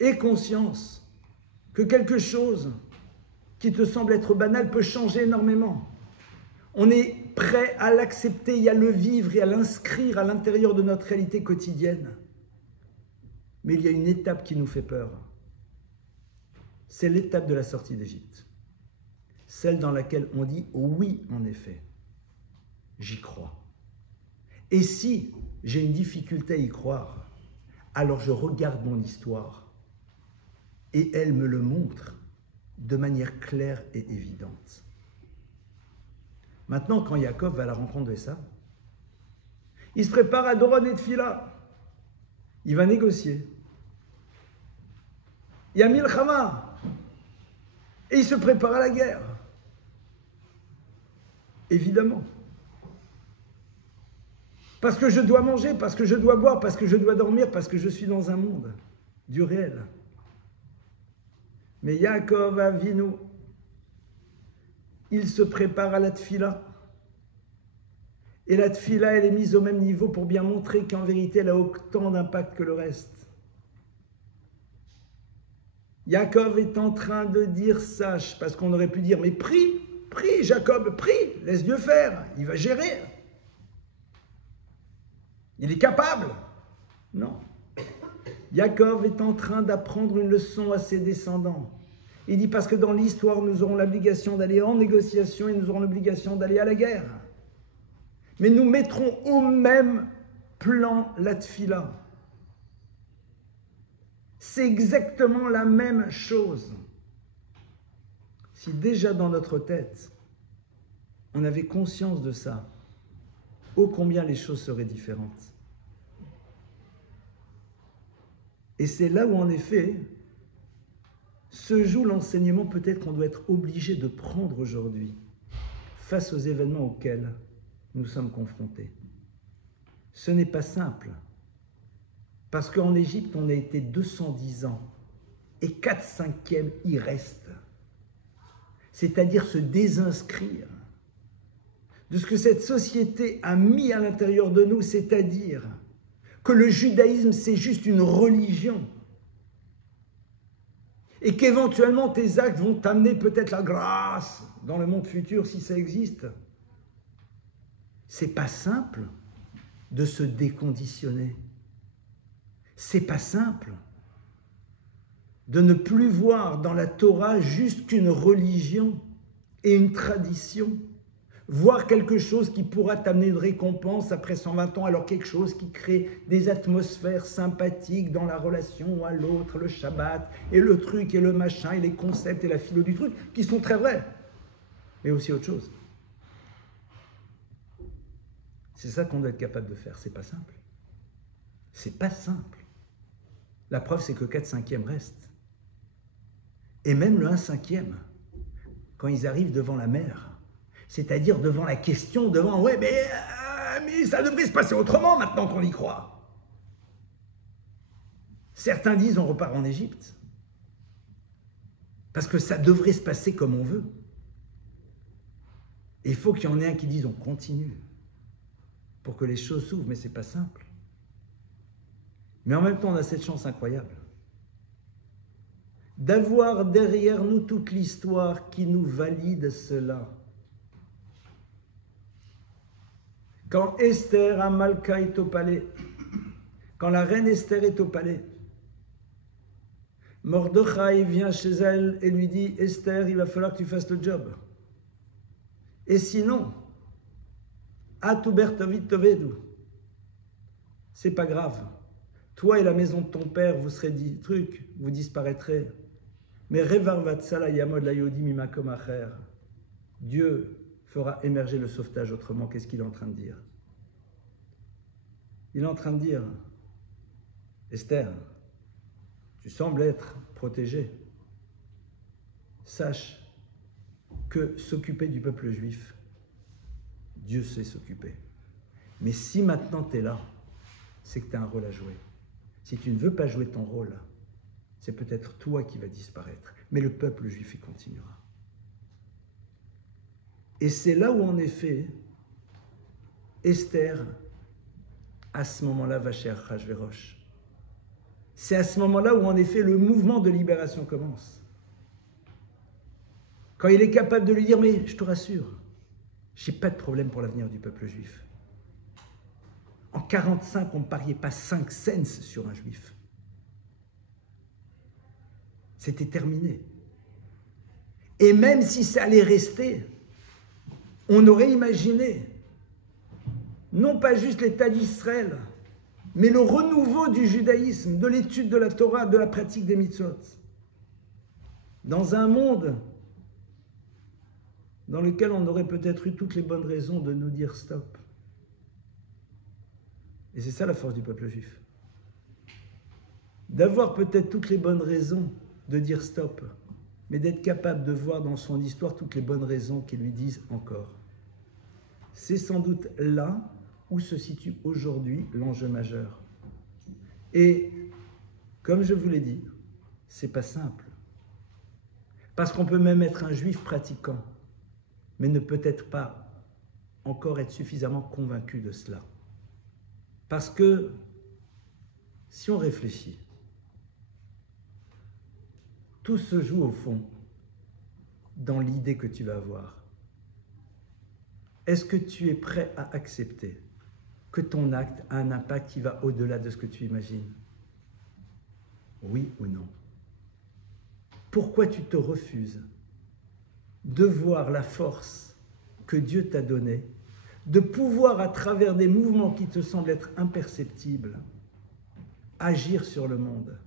aie conscience que quelque chose qui te semble être banal peut changer énormément. On est prêt à l'accepter et à le vivre et à l'inscrire à l'intérieur de notre réalité quotidienne. Mais il y a une étape qui nous fait peur. C'est l'étape de la sortie d'Égypte. Celle dans laquelle on dit « oui, en effet, j'y crois ». Et si j'ai une difficulté à y croire, alors je regarde mon histoire et elle me le montre de manière claire et évidente. Maintenant, quand Yaakov va à la rencontre de Esav, il se prépare à Doron et Tfila. Il va négocier. Il y a Milchama. Et il se prépare à la guerre. Évidemment. Parce que je dois manger, parce que je dois boire, parce que je dois dormir, parce que je suis dans un monde du réel. Mais Yaakov Avinu, il se prépare à la tfila. Et la tfila, elle est mise au même niveau pour bien montrer qu'en vérité, elle a autant d'impact que le reste. Yaakov est en train de dire sache, parce qu'on aurait pu dire, mais prie, Jacob, prie, laisse Dieu faire, il va gérer. Il est capable. Non. Yaakov est en train d'apprendre une leçon à ses descendants. Il dit parce que dans l'histoire, nous aurons l'obligation d'aller en négociation et nous aurons l'obligation d'aller à la guerre. Mais nous mettrons au même plan la tfila. C'est exactement la même chose. Si déjà dans notre tête, on avait conscience de ça, ô combien les choses seraient différentes. Et c'est là où, en effet, se joue l'enseignement peut-être qu'on doit être obligé de prendre aujourd'hui face aux événements auxquels nous sommes confrontés. Ce n'est pas simple, parce qu'en Égypte, on a été 210 ans, et 4/5 y restent. C'est-à-dire se désinscrire de ce que cette société a mis à l'intérieur de nous, c'est-à-dire que le judaïsme, c'est juste une religion. Et qu'éventuellement, tes actes vont t'amener peut-être la grâce dans le monde futur, si ça existe. C'est pas simple de se déconditionner. C'est pas simple de ne plus voir dans la Torah juste qu'une religion et une tradition. Voir quelque chose qui pourra t'amener une récompense après 120 ans, alors quelque chose qui crée des atmosphères sympathiques dans la relation à l'autre, le Shabbat, et le truc, et le machin, et les concepts, et la philo du truc, qui sont très vrais, mais aussi autre chose. C'est ça qu'on doit être capable de faire, c'est pas simple. C'est pas simple. La preuve, c'est que 4/5 restent. Et même le 1/5, quand ils arrivent devant la mer, c'est-à-dire devant la question, devant « ouais, mais ça devrait se passer autrement maintenant qu'on y croit ». Certains disent « on repart en Égypte ». Parce que ça devrait se passer comme on veut. Et il faut qu'il y en ait un qui dise « on continue » pour que les choses s'ouvrent, mais ce n'est pas simple. Mais en même temps, on a cette chance incroyable d'avoir derrière nous toute l'histoire qui nous valide cela. Quand Esther Amalka est au palais, quand la reine Esther est au palais, Mordechai vient chez elle et lui dit, Esther, il va falloir que tu fasses le job. Et sinon, c'est pas grave. Toi et la maison de ton père, vous serez dit truc, vous disparaîtrez. Mais Dieu fera émerger le sauvetage autrement. Qu'est-ce qu'il est en train de dire? Il est en train de dire, Esther, tu sembles être protégée. Sache que s'occuper du peuple juif, Dieu sait s'occuper. Mais si maintenant tu es là, c'est que tu as un rôle à jouer. Si tu ne veux pas jouer ton rôle, c'est peut-être toi qui vas disparaître. Mais le peuple juif, il continuera. Et c'est là où, en effet, Esther, à ce moment-là, va chez Achashverosh. C'est à ce moment-là où, en effet, le mouvement de libération commence. Quand il est capable de lui dire, mais je te rassure, je n'ai pas de problème pour l'avenir du peuple juif. En 1945, on ne pariait pas 5 cents sur un juif. C'était terminé. Et même si ça allait rester, on aurait imaginé, non pas juste l'État d'Israël, mais le renouveau du judaïsme, de l'étude de la Torah, de la pratique des mitzvot. Dans un monde dans lequel on aurait peut-être eu toutes les bonnes raisons de nous dire stop. Et c'est ça la force du peuple juif. D'avoir peut-être toutes les bonnes raisons de dire stop, mais d'être capable de voir dans son histoire toutes les bonnes raisons qui lui disent encore. C'est sans doute là où se situe aujourd'hui l'enjeu majeur. Et comme je vous l'ai dit, c'est pas simple. Parce qu'on peut même être un juif pratiquant, mais ne peut-être pas encore être suffisamment convaincu de cela. Parce que si on réfléchit, tout se joue au fond dans l'idée que tu vas avoir. Est-ce que tu es prêt à accepter que ton acte a un impact qui va au-delà de ce que tu imagines? Oui ou non? Pourquoi tu te refuses de voir la force que Dieu t'a donnée, de pouvoir, à travers des mouvements qui te semblent être imperceptibles, agir sur le monde?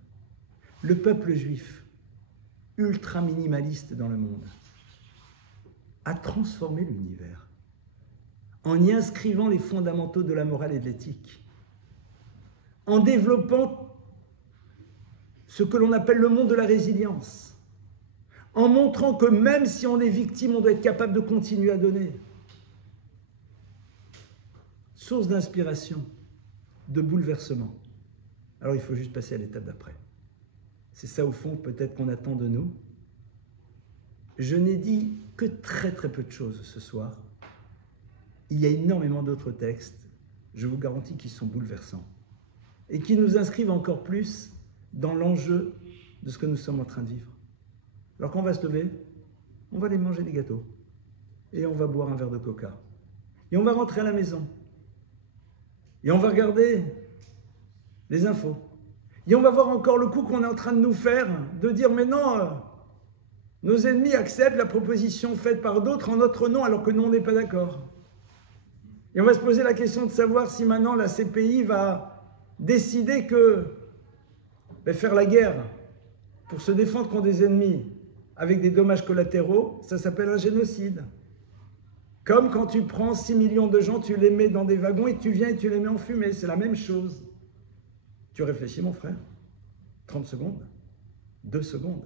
Le peuple juif, ultra minimaliste dans le monde, a transformé l'univers en y inscrivant les fondamentaux de la morale et de l'éthique, en développant ce que l'on appelle le monde de la résilience, en montrant que même si on est victime, on doit être capable de continuer à donner. Source d'inspiration, de bouleversement. Alors il faut juste passer à l'étape d'après. C'est ça au fond peut-être qu'on attend de nous. Je n'ai dit que très très peu de choses ce soir. Il y a énormément d'autres textes, je vous garantis, qui sont bouleversants et qui nous inscrivent encore plus dans l'enjeu de ce que nous sommes en train de vivre. Alors quand on va se lever, on va aller manger des gâteaux et on va boire un verre de coca et on va rentrer à la maison et on va regarder les infos et on va voir encore le coup qu'on est en train de nous faire, de dire mais non, nos ennemis acceptent la proposition faite par d'autres en notre nom alors que nous on n'est pas d'accord. Et on va se poser la question de savoir si maintenant la CPI va décider que faire la guerre pour se défendre contre des ennemis avec des dommages collatéraux, ça s'appelle un génocide. Comme quand tu prends 6 millions de gens, tu les mets dans des wagons et tu viens et tu les mets en fumée, c'est la même chose. Tu réfléchis mon frère? 30 secondes? 2 secondes?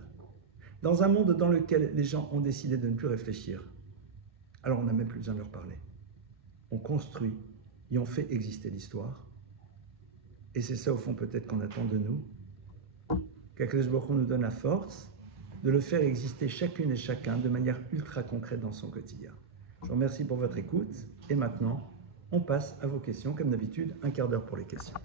Dans un monde dans lequel les gens ont décidé de ne plus réfléchir, alors on n'a même plus besoin de leur parler. On construit et on fait exister l'histoire. Et c'est ça au fond peut-être qu'on attend de nous. Qu'Akadosh Baruch Hu nous donne la force de le faire exister chacune et chacun de manière ultra concrète dans son quotidien. Je vous remercie pour votre écoute et maintenant on passe à vos questions. Comme d'habitude, un quart d'heure pour les questions.